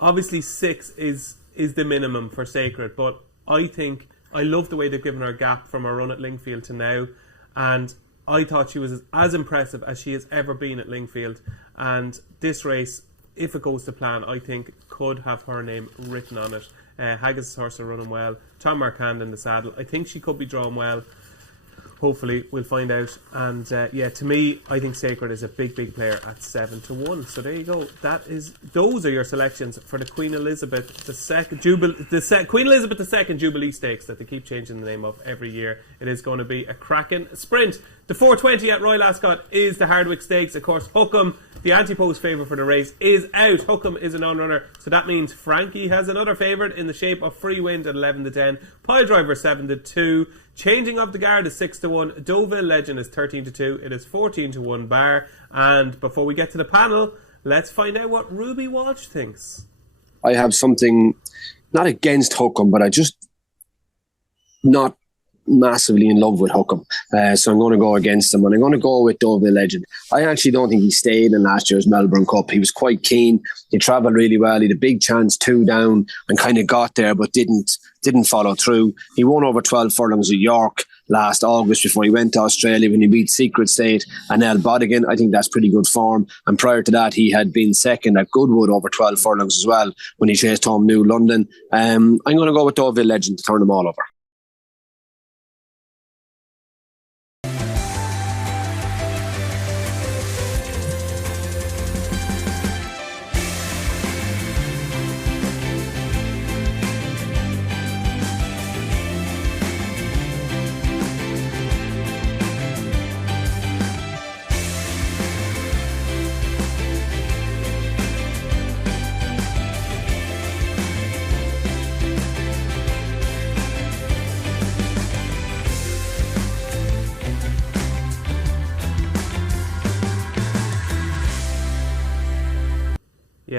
Obviously, 6 is the minimum for Sacred, but I think I love the way they've given her a gap from her run at Lingfield to now, and I thought she was as impressive as she has ever been at Lingfield. And this race, if it goes to plan, I think could have her name written on it. Haggis' horse are running well. Tom Marquand in the saddle. I think she could be drawn well. Hopefully, we'll find out. And to me, I think Sacred is a big player at 7-1. So there you go. Those are your selections for the Queen Elizabeth II Queen Elizabeth II Jubilee Stakes that they keep changing the name of every year. It is going to be a cracking sprint. The 4:20 at Royal Ascot is the Hardwicke Stakes. Of course, Hookham, the anti-post favourite for the race, is out. Hookham is a non-runner, so that means Frankie has another favourite in the shape of Free Wind at 11-10. Pile Driver 7-2. Changing of the Guard is 6-1. Deauville Legend is 13-2. It is 14-1 bar. And before we get to the panel, let's find out what Ruby Walsh thinks. I have something not against Hookham, but I just not massively in love with Hookham. So I'm going to go against him, and I'm going to go with Deauville Legend. I actually don't think he stayed in last year's Melbourne Cup. He was quite keen. He travelled really well. He had a big chance, 2 down, and kind of got there, but didn't follow through. He won over 12 furlongs at York last August before he went to Australia when he beat Secret State and El Bodigan. I think that's pretty good form. And prior to that, he had been second at Goodwood over 12 furlongs as well when he chased home New London. I'm going to go with Deauville Legend to turn them all over.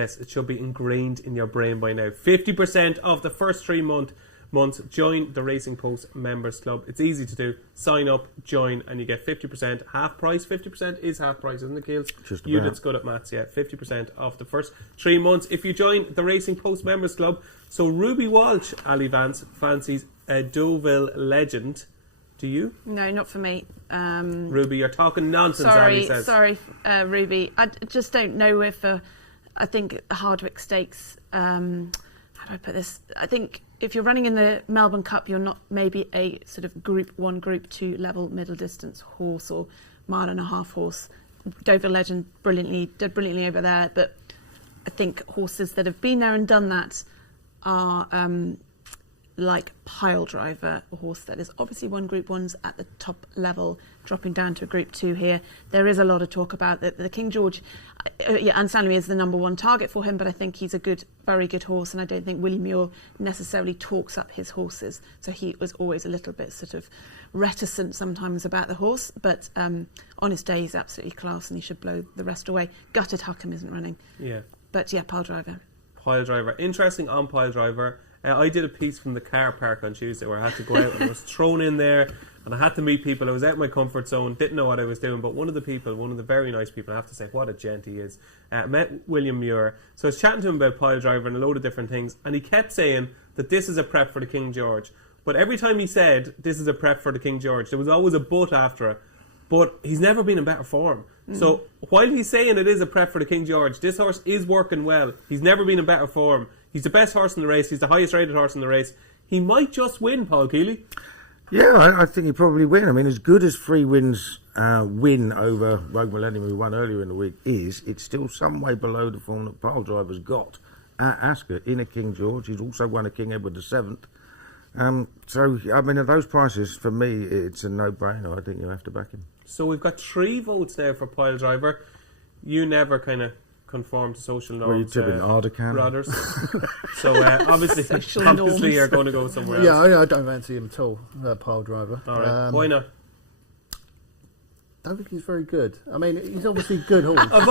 Yes, it should be ingrained in your brain by now. 50% of the first 3 months. Join the Racing Post Members Club. It's easy to do. Sign up, join, and you get 50% half price. 50% is half price, isn't it, Keels? Just you about. that's good at maths, yeah. 50% off the first 3 months if you join the Racing Post Members Club. So Ruby Walsh, Aly Vance, fancies a Deauville legend. Do you? No, not for me. Ruby, you're talking nonsense, Ali says. Sorry, Ruby. I just don't know if I think the Hardwicke Stakes. How do I put this? I think if you're running in the Melbourne Cup, you're not maybe a sort of Group 1, Group 2 level middle distance horse or mile and a half horse. Deauville Legend did brilliantly over there, but I think horses that have been there and done that are like Pile Driver, a horse that is obviously won Group 1s at the top level, dropping down to a Group 2 here. There is a lot of talk about the King George. Understandably is the number 1 target for him, but I think he's a very good horse, and I don't think William Muir necessarily talks up his horses. So he was always a little bit sort of reticent sometimes about the horse, but on his day he's absolutely class, and he should blow the rest away. Gutted Huckham isn't running. Yeah. But yeah, Pile Driver. Pile Driver. Interesting on Pile Driver. I did a piece from the car park on Tuesday where I had to go out and I was thrown in there and I had to meet people. I was out of my comfort zone, didn't know what I was doing, but one of the very nice people, I have to say, what a gent he is, met William Muir. So I was chatting to him about Pile Driver and a load of different things, and he kept saying that this is a prep for the King George. But every time he said this is a prep for the King George, there was always a but after it. But he's never been in better form. So while he's saying it is a prep for the King George, this horse is working well. He's never been in better form. He's the best horse in the race. He's the highest rated horse in the race. He might just win, Paul Kealy. Yeah, I think he'll probably win. I mean, as good as Free Win's win over Rogue Millennium, who won earlier in the week, it's still some way below the form that Pile Driver's got at Ascot in a King George. He's also won a King Edward VII. So, I mean, at those prices, for me, it's a no-brainer. I think you'll have to back him. So we've got 3 votes now for Pile Driver. You never kind of conform to social norms. Well, you're tipping Ardacan. Brothers. So obviously you're going to go somewhere else. Yeah, I don't fancy him at all, Pile Driver. All right. Why not? I don't think he's very good. I mean, he's obviously a good horse. Of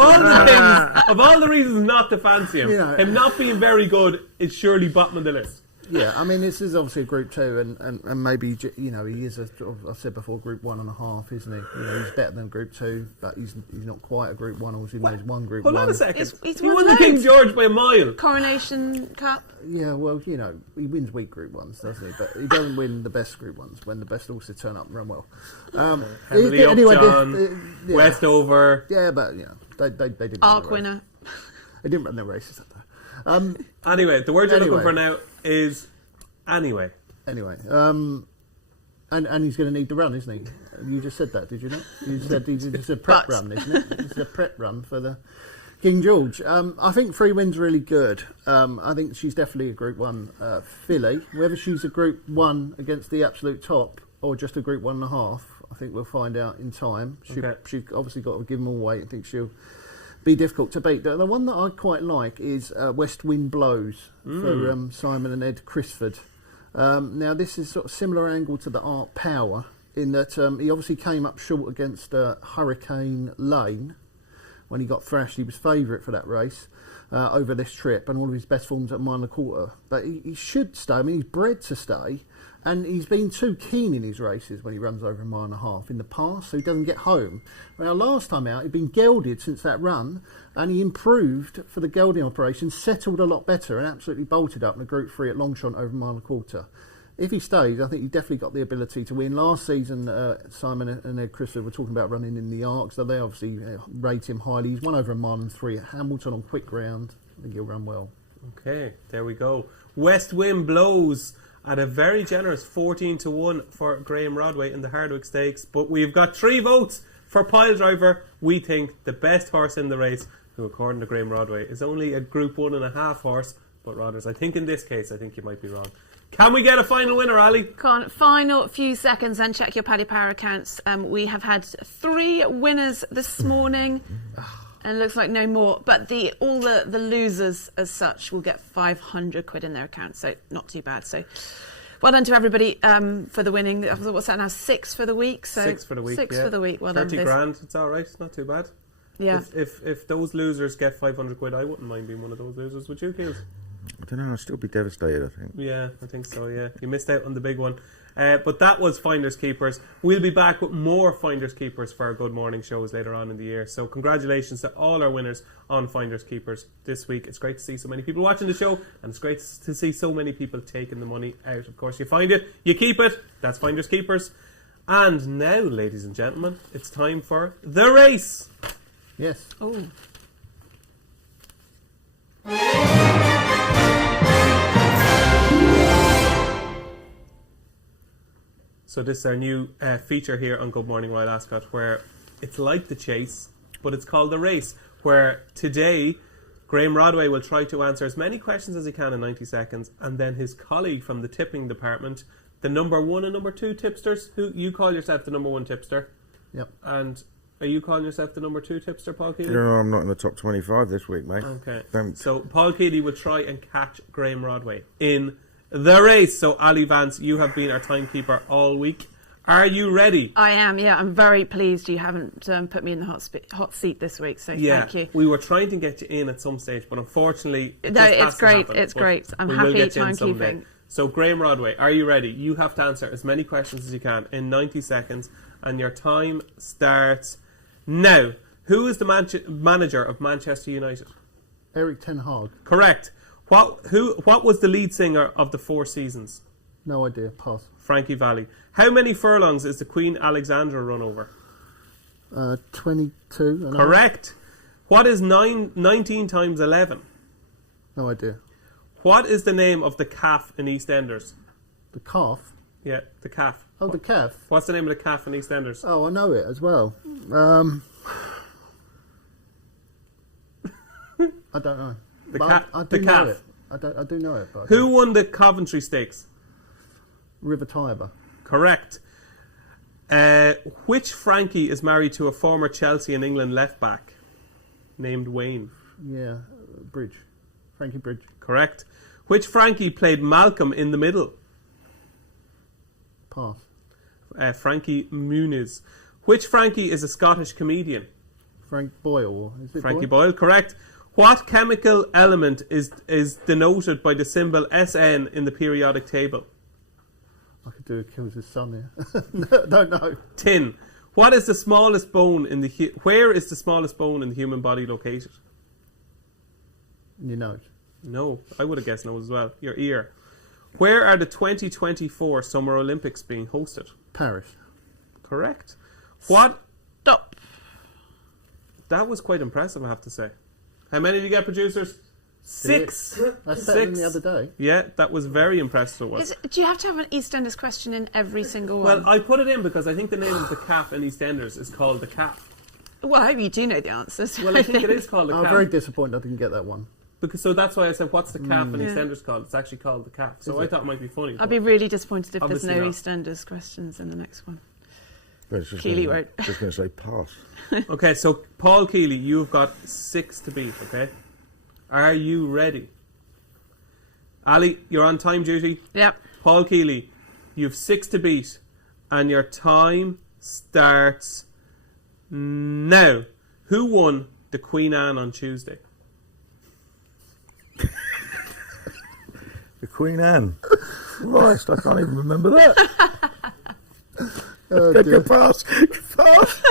all the reasons not to fancy him, him not being very good is surely bottom of the list. Yeah, I mean, this is obviously a Group 2, and maybe, he is, I said before, Group 1.5, isn't he? He's better than Group 2, but he's not quite a Group 1, obviously. He's won Group 1. Hold on a second. He's he won the King George by a mile. Coronation Cup. Yeah, well, he wins weak Group 1s, doesn't he? But he doesn't win the best Group 1s when the best horses turn up and run well. Heavily Upjohn, Westover. Yeah, but, they didn't Arc winner. They didn't run their races that day. Anyway, the word you're looking for now is anyway. And he's going to need the run, isn't he? You just said that, did you not? You said it's a prep run, isn't it? It's a prep run for the King George. I think Free Win's really good. I think she's definitely a Group 1 filly. Whether she's a Group 1 against the absolute top or just a Group 1.5, I think we'll find out in time. She's obviously got to give them all weight. I think she'll be difficult to beat. The one that I quite like is West Wind Blows for Simon and Ed Crisford. Now, this is sort of similar angle to the Art Power in that he obviously came up short against Hurricane Lane when he got thrashed. He was favourite for that race over this trip, and all of his best forms at 1.25. But he should stay. I mean, he's bred to stay, and he's been too keen in his races when he runs over 1.5 miles in the past, so he doesn't get home. Now, last time out, he'd been gelded since that run, and he improved for the gelding operation, settled a lot better, and absolutely bolted up in a Group 3 at Longchamp over 1.25 miles. If he stays, I think he's definitely got the ability to win. Last season, Simon and Ed Crisford were talking about running in the Arc, so they obviously rate him highly. He's won over 1.3 miles at Hamilton on quick ground. I think he'll run well. Okay, there we go. West Wind Blows at a very generous 14-1 for Graeme Rodway in the Hardwicke Stakes. But we've got 3 votes for Pile Driver. We think the best horse in the race, who according to Graeme Rodway is only a Group 1.5 horse. But Rodders, I think in this case, I think you might be wrong. Can we get a final winner, Ali? Final few seconds and check your Paddy Power accounts. We have had 3 winners this morning. And it looks like no more. But all the losers as such will get 500 quid in their account. So not too bad. So well done to everybody for the winning. What's that now? 6 for the week. So 6 for the week. 6 for the week. Well 30 done. 30 grand. It's all right. It's not too bad. Yeah. If those losers get 500 quid, I wouldn't mind being one of those losers. Would you, Keels? I don't know. I'd still be devastated, I think. Yeah, I think so, yeah. You missed out on the big one. But that was Finders Keepers. We'll be back with more Finders Keepers for our Good Morning shows later on in the year. So congratulations to all our winners on Finders Keepers this week. It's great to see so many people watching the show, and it's great to see so many people taking the money out. Of course, you find it, you keep it. That's Finders Keepers. And now, ladies and gentlemen, it's time for the race. Yes. Oh. So this is our new feature here on Good Morning Royal Ascot, where it's like the chase, but it's called the race, where today Graeme Rodway will try to answer as many questions as he can in 90 seconds, and then his colleague from the tipping department, the number 1 and number 2 tipsters, who you call yourself the number 1 tipster. Yep. And are you calling yourself the number 2 tipster, Paul Kealy? No, I'm not in the top 25 this week, mate. Okay. Don't. So Paul Kealy will try and catch Graeme Rodway in the race. So Aly Vance, you have been our timekeeper all week. Are you ready? I am, yeah. I'm very pleased you haven't put me in the hot seat this week, so thank you. We were trying to get you in at some stage, but unfortunately, it's great. It's great. I'm happy timekeeping. So Graeme Rodway, are you ready? You have to answer as many questions as you can in 90 seconds, and your time starts now. Who is the manager of Manchester United? Eric Ten Hag. Correct. What was the lead singer of the Four Seasons? No idea. Pass. Frankie Valli. How many furlongs is the Queen Alexandra run over? 22. Correct. What is 19 times 11? No idea. What is the name of the calf in EastEnders? The calf? Yeah, the calf. Oh, the calf. What's the name of the calf in EastEnders? Oh, I know it as well. I don't know. I do know it. I do know it. But Who won the Coventry Stakes? River Tiber. Correct. Which Frankie is married to a former Chelsea and England left back named Wayne? Yeah, Bridge. Frankie Bridge. Correct. Which Frankie played Malcolm in the Middle? Pass. Frankie Muniz. Which Frankie is a Scottish comedian? Frank Boyle. Is it Frankie Boyle, correct. What chemical element is denoted by the symbol SN in the periodic table? I could do a Kills' son here. No, don't know. Tin. What is the smallest bone in the where is the smallest bone in the human body located? Your nose. No, I would have guessed no as well. Your ear. Where are the 2024 Summer Olympics being hosted? Paris. Correct. What? Stop. That was quite impressive, I have to say. How many did you get, producers? 6. That's better than the other day. Yeah, that was very impressive. Do you have to have an EastEnders question in every single one? Well, I put it in because I think the name of the calf in EastEnders is called the calf. Well, I hope you do know the answers. Well, I think it is called the calf. I'm very disappointed I didn't get that one. So that's why I said, what's the calf in EastEnders called? It's actually called the calf. So I thought it might be funny. I'd be really disappointed if there's no not. EastEnders questions in the next one. Keely won't. Just going to say pass. Okay, so Paul Kealy, you've got 6 to beat, okay? Are you ready? Ali, you're on time duty. Yep. Paul Kealy, you've 6 to beat, and your time starts now. Who won the Queen Anne on Tuesday? The Queen Anne. Christ, I can't even remember that. Take a pass. Pass.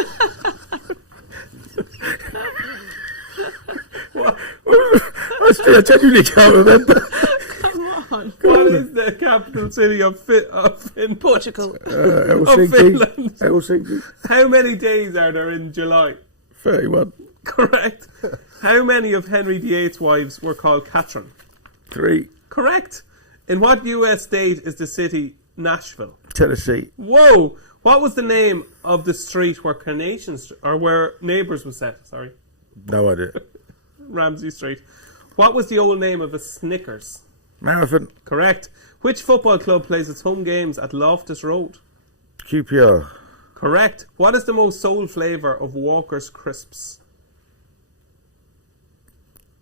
I genuinely can't remember. Come on. What is the capital city of Portugal? Helsinki. Helsinki. How many days are there in July? 31. Correct. How many of Henry VIII's wives were called Catherine? 3. Correct. In what US state is the city Nashville? Tennessee. Whoa! What was the name of the street where where Neighbours was set? Sorry. No idea. Ramsey Street. What was the old name of a Snickers? Marathon. Correct. Which football club plays its home games at Loftus Road? QPR. Correct. What is the most sold flavour of Walker's crisps?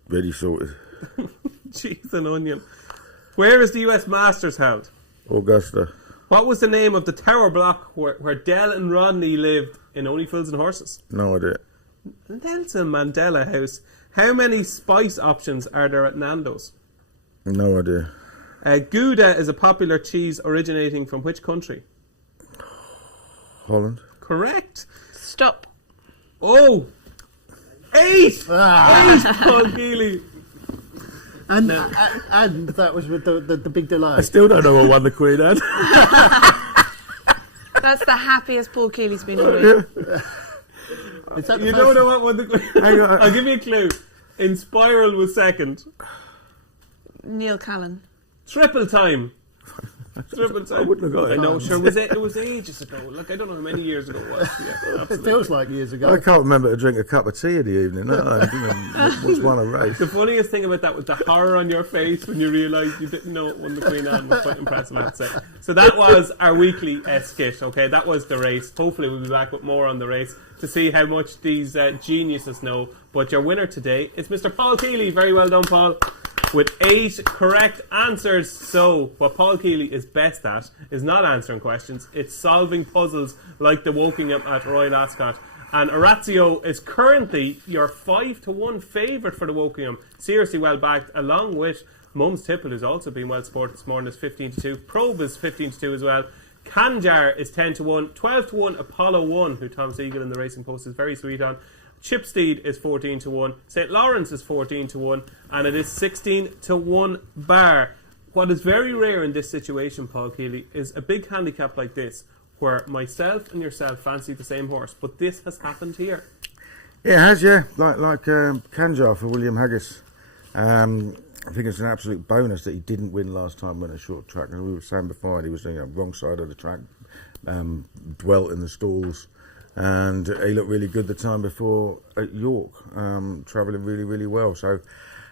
Ready sorted. Cheese and onion. Where is the US Masters held? Augusta. What was the name of the tower block where Dell and Rodney lived in Only Fools and Horses? No idea. Nelson Mandela House. How many spice options are there at Nando's? No idea. Gouda is a popular cheese originating from which country? Holland. Correct. Stop. Oh! 8! 8, Paul Kealy. And that was with the big delay. I still don't know what won the Queen Anne. That's the happiest Paul Kealy's been all week. Is that the You first- don't know what won the Queen Hang on. I'll give you a clue. Inspiral was second. Neil Callan. Triple time. Triple time. I wouldn't have got it. I know, sure. It was ages ago. Like, I don't know how many years ago it was. Yeah, It absolutely. feels like years ago. I can't remember to drink a cup of tea in the evening. No, what's won a race? The funniest thing about that was the horror on your face when you realised you didn't know it won the Queen Anne was quite impressive, I have to say. So that was our weekly skit, okay? That was the race. Hopefully we'll be back with more on the race to see how much these geniuses know. But your winner today is Mr. Paul Kealy. Very well done, Paul. With 8 correct answers. So, what Paul Kealy is best at is not answering questions, it's solving puzzles like the Wokingham at Royal Ascot. And Orazio is currently your 5-1 favourite for the Wokingham. Seriously well backed, along with Mums Tipple, who's also been well supported this morning, is 15-2. Probe is 15-2 as well. Kanjar is 10-1. 12-1 Apollo 1, who Tom Siegel in the Racing Post is very sweet on. Chipsteed is 14-1, St. Lawrence is 14-1, and it is 16-1 bar. What is very rare in this situation, Paul Kealy, is a big handicap like this, where myself and yourself fancy the same horse, but this has happened here. Yeah, it has, yeah. Like Kanjar for William Haggis. I think it's an absolute bonus that he didn't win last time on a short track. And we were saying before, he was on the wrong side of the track, dwelt in the stalls. And he looked really good the time before at York, travelling really, really well. So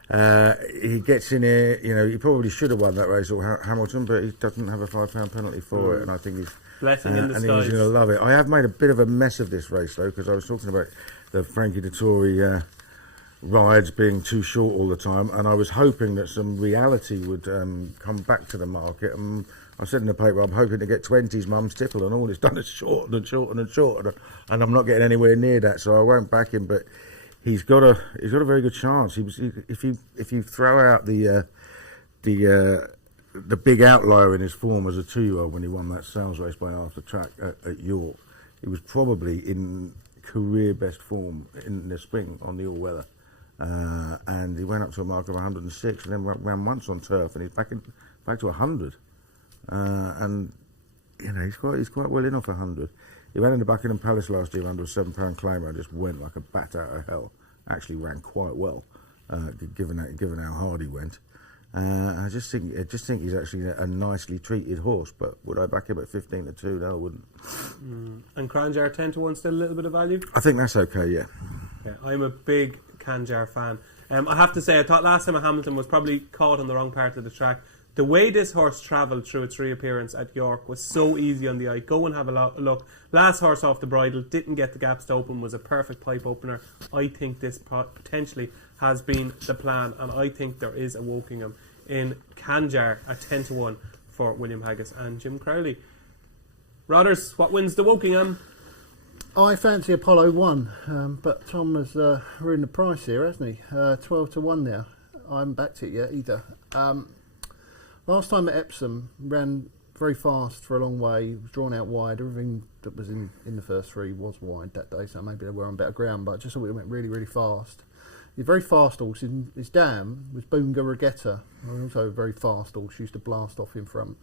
he gets in here, he probably should have won that race or Hamilton, but he doesn't have a £5 penalty for it. And I think he's Blessing in and disguise. he's going to love it. I have made a bit of a mess of this race, though, because I was talking about the Frankie Dettori rides being too short all the time, and I was hoping that some reality would come back to the market. And I said in the paper, I'm hoping to get 20s Mums Tipple, and all it's done is shorten and shorten and shorten, and I'm not getting anywhere near that, so I won't back him. But he's got a very good chance. If you throw out the big outlier in his form as a 2-year-old when he won that sales race by half the track at York, he was probably in career best form in the spring on the all-weather. And he went up to a mark of 106 and then ran once on turf, and he's back to 100. And he's quite well in off 100. He ran in the Buckingham Palace last year under a £7 claimer and just went like a bat out of hell. Actually ran quite well, given how hard he went. I just think he's actually a nicely treated horse. But would I back him at 15-2? No, I wouldn't. And Kanjar 10-1 still a little bit of value? I think that's okay. Yeah. I'm a big Kanjar fan. I have to say, I thought last time at Hamilton was probably caught on the wrong part of the track. The way this horse travelled through its reappearance at York was so easy on the eye. Go and have a look. Last horse off the bridle, didn't get the gaps to open, was a perfect pipe opener. I think this potentially has been the plan, and I think there is a Wokingham in Kanjar at 10-1 for William Haggis and Jim Crowley. Rodders, what wins the Wokingham? I fancy Apollo 1, but Tom has ruined the price here, hasn't he? 12-1 now. I haven't backed it yet either. Last time at Epsom, ran very fast for a long way, was drawn out wide. Everything that was in the first three was wide that day, so maybe they were on better ground, but I just thought it went really, really fast. He's a very fast horse. His dam was Boonga Regatta, also a very fast horse, used to blast off in front.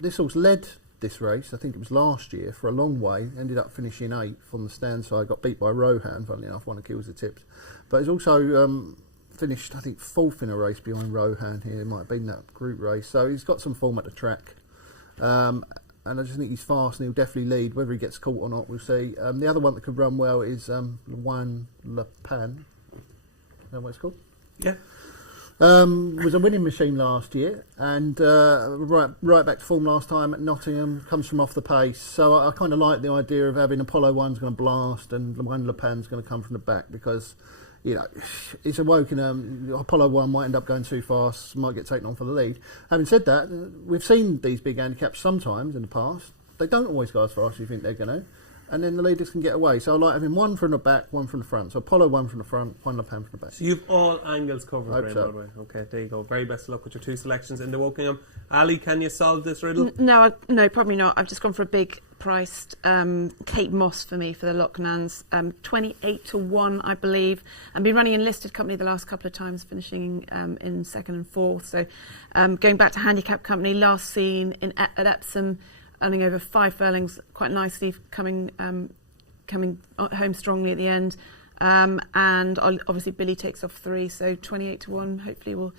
This horse led this race, I think it was last year, for a long way, ended up finishing 8th on the stand side, got beat by Rohan, funnily enough, one of Kills the Tips. But he's also finished, I think, 4th in a race behind Rohan here. It might have been that group race. So he's got some form at the track. And I just think he's fast and he'll definitely lead. Whether he gets caught or not, we'll see. The other one that could run well is Juan Le Pan. Is that what it's called? Yeah. Was a winning machine last year and right back to form last time at Nottingham, comes from off the pace. So I kind of like the idea of having Apollo 1's going to blast and Juan Le Pan's going to come from the back because, it's a Wokingham. Apollo 1 might end up going too fast, might get taken on for the lead. Having said that, we've seen these big handicaps sometimes in the past. They don't always go as fast as you think they're going to. and then the leaders can get away. So I like having one from the back, one from the front. So Apollo one from the front, one lap hand from the back. So you've all angles covered, Hope Graeme so. Rodway. Okay, there you go. Very best of luck with your 2 selections in the Wokingham. Ali, can you solve this riddle? No, probably not. I've just gone for a big priced Kate Moss for me for the Loughnans, 28 to 1, I believe. I've been running in listed company the last couple of times, finishing in 2nd and 4th. So going back to handicap company, last seen at Epsom, earning over 5 furlongs quite nicely, coming home strongly at the end. And obviously Billy takes off 3, so 28 to 1. Hopefully we'll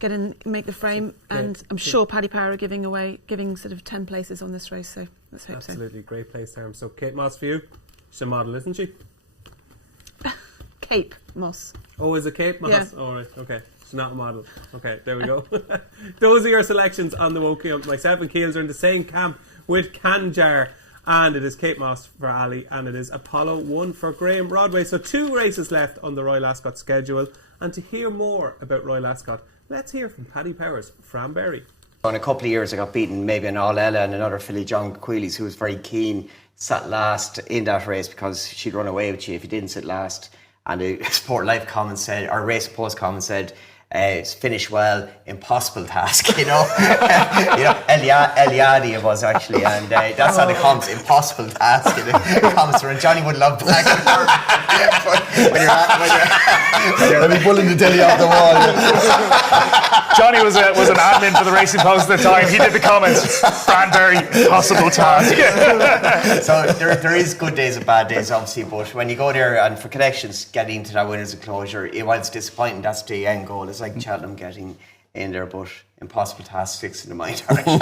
get in, make the frame, and I'm sure Paddy Power are giving sort of 10 places on this race, so let's hope Absolutely, great place term. So Kate Moss for you. She's a model, isn't she? Cape Moss. Oh, is it Kate Moss? Yeah. All right, okay. She's not a model. Okay, there we go. Those are your selections on the Wokingham. Myself and Keels are in the same camp with Canjar. And it is Kate Moss for Ali, and it is Apollo 1 for Graeme Rodway. So 2 races left on the Royal Ascot schedule. And to hear more about Royal Ascot, let's hear from Paddy Powers, Franberry. In a couple of years I got beaten maybe an All Ella and another filly, John Quealy's, who was very keen, sat last in that race because she'd run away with you if you didn't sit last. And the Sport Life comment said, or Race Post comment said, it's finished well, impossible task, you know. Eliade it was actually, and that's how the comments, impossible task. And the comments were, and Johnny would love back and forth. when you're pulling the telly off the wall. Johnny was an admin for the Racing Post at the time. He did the comments. Franberry, impossible task. So there is good days and bad days, obviously, but when you go there and for connections, getting into that winners enclosure, while it's disappointing, that's the end goal. It's like Cheltenham getting in there, but impossible task, 6 in the mind direction.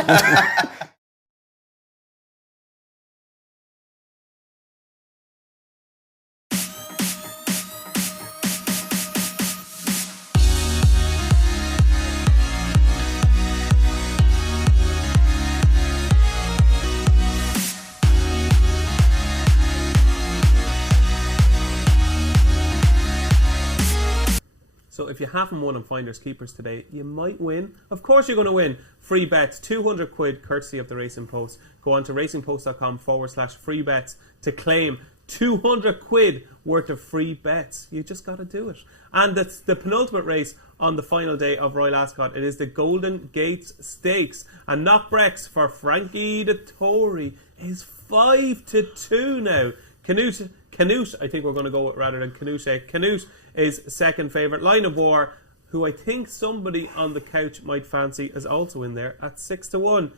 So if you haven't won on Finders Keepers today, you might win. Of course you're going to win. Free bets, 200 quid courtesy of the Racing Post. Go on to racingpost.com/free bets to claim 200 quid worth of free bets. You just got to do it. And that's the penultimate race on the final day of Royal Ascot. It is the Golden Gates Stakes. And Knockbrex for Frankie de Tory is 5-2 now. Canute, I think we're going to go with rather than Canute. Canute is second favourite. Line of War, who I think somebody on the couch might fancy, is also in there at 6-1.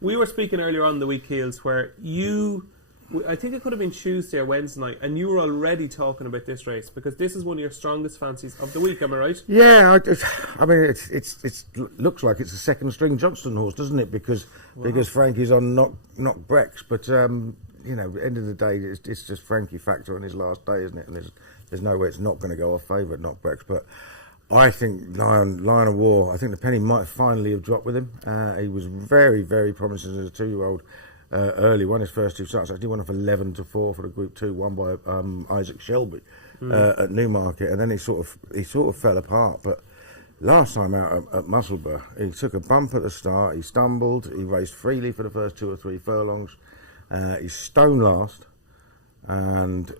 We were speaking earlier on in the week, Keels, where I think it could have been Tuesday or Wednesday night, and you were already talking about this race because this is one of your strongest fancies of the week. Am I right? Yeah, I mean, it looks like it's a second string Johnston horse, doesn't it? Because Frankie's on Knockbrex, but you know, at the end of the day, it's just Frankie factor on his last day, isn't it? And there's no way it's not going to go off favourite Knockbrex. But I think Lion of War, I think the penny might finally have dropped with him. He was very, very promising as a 2-year-old early. Won his first 2 starts. Actually won off 11-4 for the Group 2, won by Isaac Shelby at Newmarket, and then he sort of fell apart. But last time out at Musselburgh, he took a bump at the start. He stumbled. He raced freely for the first 2 or 3 furlongs. He's stone last, and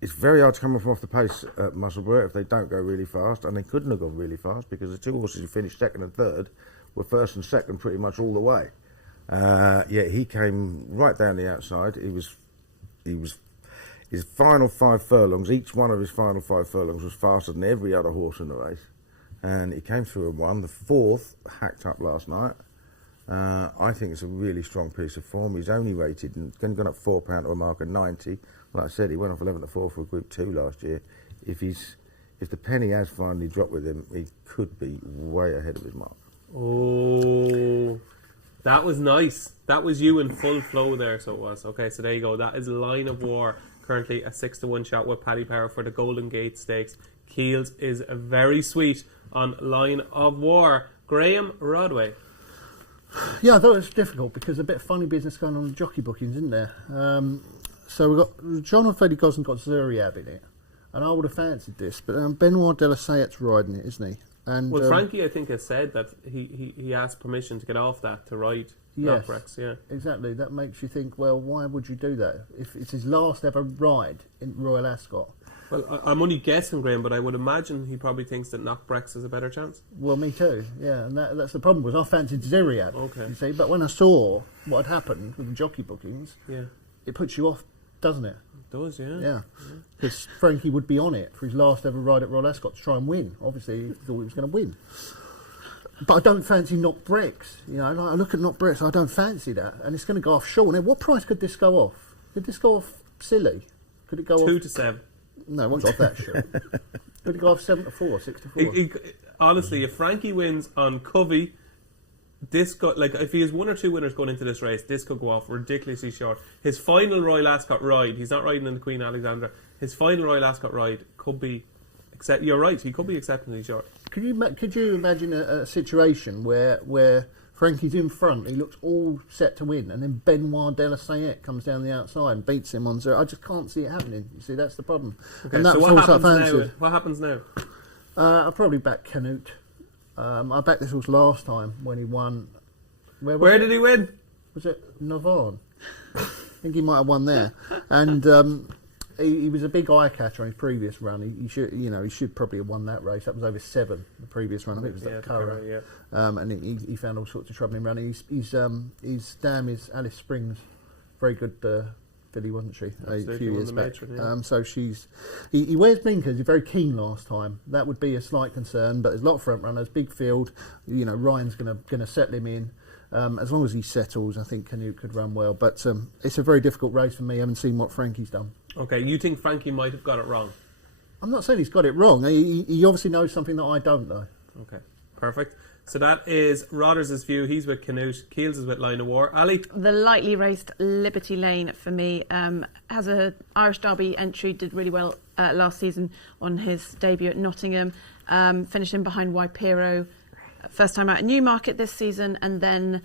it's very hard to come off the pace at Musselburgh if they don't go really fast, and they couldn't have gone really fast because the 2 horses who finished 2nd and 3rd were 1st and 2nd pretty much all the way. Yet he came right down the outside. He was his final 5 furlongs. Each one of his final 5 furlongs was faster than every other horse in the race, and he came through and won. The 4th hacked up last night. I think it's a really strong piece of form. He's only rated and gone up £4 to a mark of 90. Like I said, he went off 11-4 for a Group 2 last year. If the penny has finally dropped with him, he could be way ahead of his mark. Oh, that was nice. That was you in full flow there, so it was. Okay, so there you go. That is Line of War, currently a 6-1 shot with Paddy Power for the Golden Gate Stakes. Keels is very sweet on Line of War. Graeme Rodway. Yeah, I thought it was difficult because a bit of funny business going on with jockey bookings, isn't there? So we've got John O'Feely Gosling got Zuriab in it, and I would have fancied this, but Benoit de la Sayette's riding it, isn't he? And well, Frankie, I think, has said that he asked permission to get off that to ride Knockbricks. Yeah, exactly. That makes you think, well, why would you do that if it's his last ever ride in Royal Ascot? Well, I'm only guessing, Graeme, but I would imagine he probably thinks that Knockbricks has a better chance. Well, me too. Yeah, and that's the problem. Was I fancied Ziriad, okay, you see, but when I saw what had happened with the jockey bookings, it puts you off, doesn't it? It does, yeah. Yeah, because Frankie would be on it for his last ever ride at Royal Ascot to try and win. Obviously, he thought he was going to win. But I don't fancy Knockbricks. You know, like I look at Knockbricks, I don't fancy that, and it's going to go off short. Now, what price could this go off? Could this go off silly? Could it go 2 off to 7? No, it won't go off that short. Could it go off 7 to 4, 6 to 4? Honestly, if Frankie wins on Covey, if he has 1 or 2 winners going into this race, this could go off ridiculously short. His final Royal Ascot ride, he's not riding in the Queen Alexandra. His final Royal Ascot ride could be, you're right, he could be exceptionally short. Could you imagine a situation where Frankie's in front, he looks all set to win, and then Benoit de la Sayette comes down the outside and beats him on 0. I just can't see it happening. You see, that's the problem. Okay, and that's so what happens now? I'll probably back Canute. I backed this horse last time when he won. Where did he win? Was it Navarre? I think he might have won there. And he was a big eye catcher on his previous run. He should probably have won that race. That was over 7 the previous run. I think it was that Curragh. And he found all sorts of trouble in running. His dam is Alice Springs, very good filly, wasn't she? Absolutely, a few years back. Matron, so he wears blinkers. He's very keen last time. That would be a slight concern. But there's a lot of front runners, big field. You know, Ryan's going to settle him in. As long as he settles, I think Canute could run well. But it's a very difficult race for me. I haven't seen what Frankie's done. Okay, you think Frankie might have got it wrong? I'm not saying he's got it wrong. He obviously knows something that I don't know. Okay, perfect. So that is Rodders' view. He's with Canute. Keels is with Line of War. Ali? The lightly raced Liberty Lane for me has a Irish Derby entry, did really well last season on his debut at Nottingham, finishing behind Waipiro. First time out at Newmarket this season, and then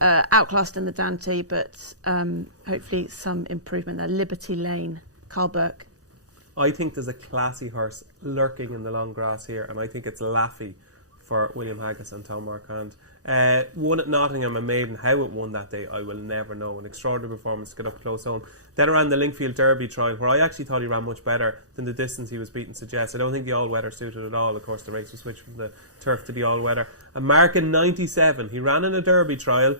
outclassed in the Dante, but hopefully some improvement there. Liberty Lane, Carl Burke. I think there's a classy horse lurking in the long grass here, and I think it's Laffy for William Haggis and Tom Marquand. Won at Nottingham and Maiden. How it won that day, I will never know. An extraordinary performance to get up close home. Then around the Linkfield Derby trial, where I actually thought he ran much better than the distance he was beaten suggests. I don't think the all-weather suited at all. Of course, the race was switched from the turf to the all-weather. A mark in 97. He ran in a Derby trial.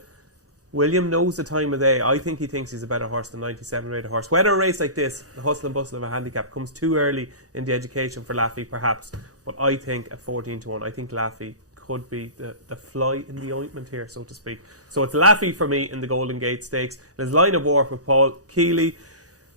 William knows the time of day. I think he thinks he's a better horse than 97 rated horse. Whether a race like this, the hustle and bustle of a handicap, comes too early in the education for Laffy, perhaps. But I think at 14 to 1, I think Laffy could be the fly in the ointment here, so to speak. So it's Laffy for me in the Golden Gate Stakes. There's Line of War for Paul Kealy.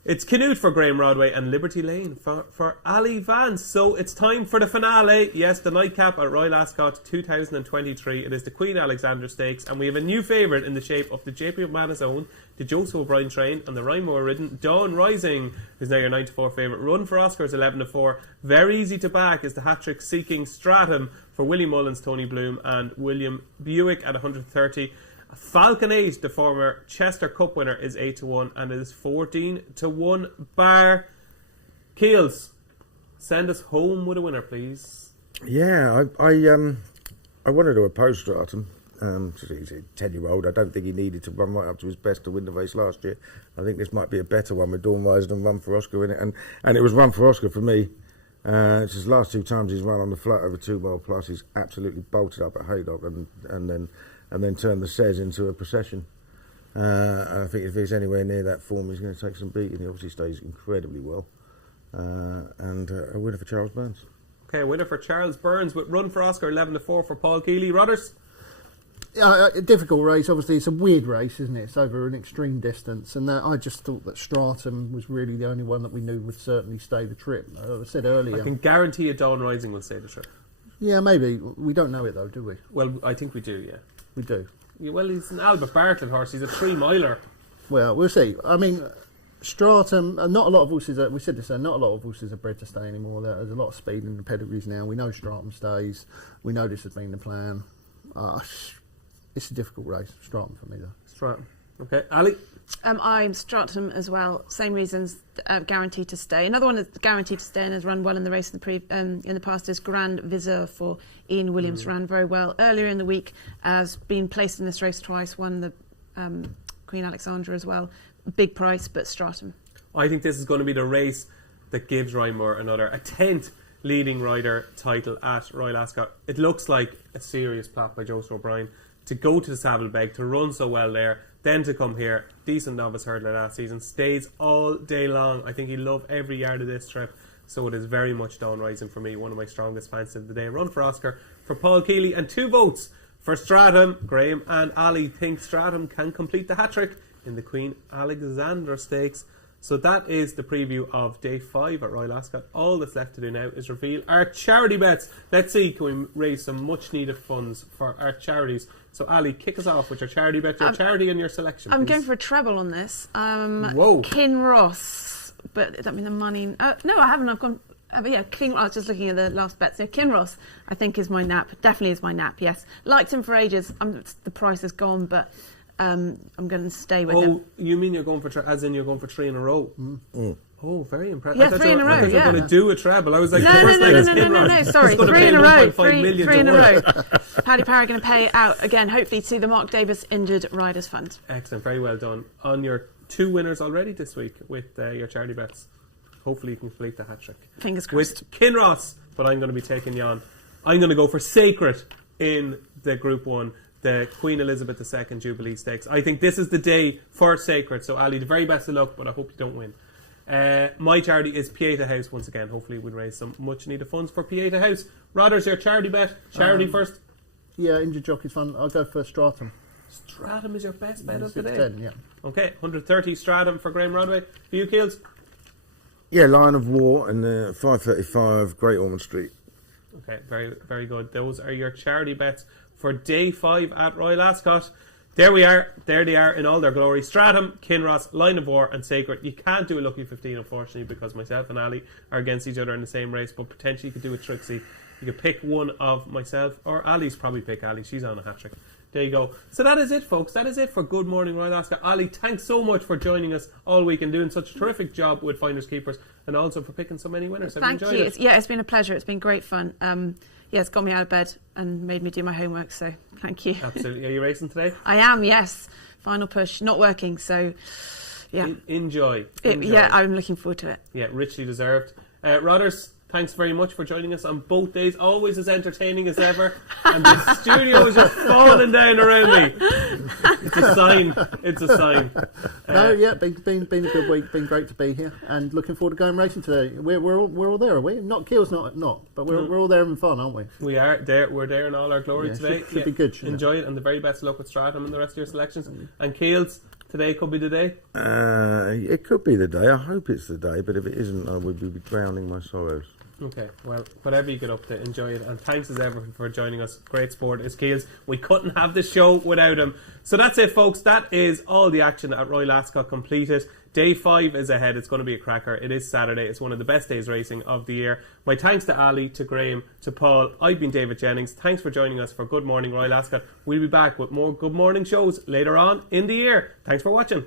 It's Canute for Graeme Rodway and Liberty Lane for Aly Vance. So it's time for the finale. Yes, the nightcap at Royal Ascot 2023. It is the Queen Alexandra Stakes, and we have a new favourite in the shape of the JP McManus own, the Joseph O'Brien train, and the Rymore ridden Dawn Rising, who's now your 9-4 favourite. Run for Oscar is 11-4. Very easy to back is the hat-trick seeking Stratham for Willie Mullins, Tony Bloom, and William Buick at 130. Falcon 8, the former Chester Cup winner, is 8-1, and it is 14-1 bar. Keels, send us home with a winner, please. Yeah, I wanted to oppose Stratham. He's a 10-year-old. I don't think he needed to run right up to his best to win the race last year. I think this might be a better one with Dawn Rising and Run for Oscar in it, and it was Run for Oscar for me. It's his last 2 times he's run on the flat over 2 mile plus. He's absolutely bolted up at Haydock and then turned the Says into a procession. I think if he's anywhere near that form, he's going to take some beating. He obviously stays incredibly well. And a winner for Charles Burns. Okay, a winner for Charles Burns with Run for Oscar 11-4 for Paul Kealy. Rodders? A difficult race. Obviously, it's a weird race, isn't it? It's over an extreme distance, and I just thought that Stratham was really the only one that we knew would certainly stay the trip. I said earlier, I can guarantee you Dawn Rising will stay the trip. Yeah, maybe. We don't know it though, do we? Well, I think we do, yeah. We do. Yeah, well, he's an Albert Bartlett horse. He's a 3-miler. Well, we'll see. I mean, Stratham, not a lot of horses, we said this, not a lot of horses are bred to stay anymore. There's a lot of speed in the pedigrees now. We know Stratham stays. We know this has been the plan. It's a difficult race. Stratham for me, though. Stratham. Okay, Ali? I'm Stratham as well. Same reasons, guaranteed to stay. Another one that's guaranteed to stay and has run well in the race in the past is Grand Viseur for Ian Williams. Ran very well earlier in the week. Has been placed in this race twice. Won the Queen Alexandra as well. Big price, but Stratham. I think this is going to be the race that gives Ryan Moore a 10th leading rider title at Royal Ascot. It looks like a serious plot by Joseph O'Brien to go to the Saddlebeg, to run so well there, then to come here. Decent novice hurdler last season, stays all day long. I think he'll love every yard of this trip, so it is very much Dawn Rising for me, one of my strongest fans of the day. Run for Oscar for Paul Kealy, and 2 votes for Stratham. Graeme and Ali think Stratham can complete the hat-trick in the Queen Alexandra Stakes. So that is the preview of day 5 at Royal Ascot. All that's left to do now is reveal our charity bets. Let's see, can we raise some much needed funds for our charities? So Ali, kick us off with your charity bet, your charity and your selection. I'm please. going for a treble on this. Whoa. Kinross, but does that mean the money? No, I haven't. I've gone. Yeah, King. I was just looking at the last bets. So Kinross, I think, is my nap. Definitely is my nap. Yes, liked him for ages. The price is gone, but. I'm going to stay with him. Oh, you mean you're going for as in you're going for 3 in a row? Oh, very impressive. Yeah, 3 in a row. I thought you were going to do a treble. I was like, no. Sorry, 3 in a row. 3 in a row. row. Paddy Power going to pay out again, hopefully to the Mark Davis Injured Riders Fund. Excellent, very well done. On your 2 winners already this week with your charity bets. Hopefully you can complete the hat trick. Fingers crossed. With Kinross, but I'm going to be taking you on. I'm going to go for Sacred in the Group 1. The Queen Elizabeth II Jubilee Stakes. I think this is the day for Sacred. So, Ali, the very best of luck, but I hope you don't win. My charity is Pieta House once again. Hopefully, we'll raise some much needed funds for Pieta House. Rodder's your charity bet. Charity first. Yeah, Injured Jockey's fun. I'll go for Stratham. Stratham is your best bet of the day. 10, yeah. Okay, 130 Stratham for Graeme Rodway. For you, Keels? Yeah, Lion of War and 535 Great Ormond Street. Okay, very, very good. Those are your charity bets for day 5 at Royal Ascot. There we are. There they are in all their glory. Stratham, Kinross, Line of War and Sacred. You can't do a lucky 15, unfortunately, because myself and Ali are against each other in the same race, but potentially you could do a Trixie. You could pick one of myself, or Ali's probably pick Ali. She's on a hat-trick. There you go. So that is it, folks. That is it for Good Morning Royal Ascot. Ali, thanks so much for joining us all week and doing such a terrific job with Finders Keepers, and also for picking so many winners. Have Thank you you. enjoyed it? It's been a pleasure. It's been great fun. It's got me out of bed and made me do my homework, so thank you. Absolutely. Are you racing today? I am, yes. Final push. Not working, so yeah. Enjoy. Yeah, I'm looking forward to it. Yeah, richly deserved. Rodders, thanks very much for joining us on both days. Always as entertaining as ever. And the studio is just falling down around me. It's a sign. It's a sign. Been a good week. Been great to be here, and looking forward to going racing today. We're all there, are we? Not Keel's not, but we're all there having fun, aren't we? We are there. We're there in all our glory today. Should be good. Enjoy it, and the very best of luck with Stratham and the rest of your selections. And Keels, today could be the day. It could be the day. I hope it's the day, but if it isn't, I would be drowning my sorrows. Okay, well, whatever you get up to, enjoy it. And thanks as ever for joining us. Great sport is Keels. We couldn't have this show without him. So that's it, folks. That is all the action at Royal Ascot completed. Day 5 is ahead. It's going to be a cracker. It is Saturday. It's one of the best days racing of the year. My thanks to Ali, to Graeme, to Paul. I've been David Jennings. Thanks for joining us for Good Morning Royal Ascot. We'll be back with more Good Morning shows later on in the year. Thanks for watching.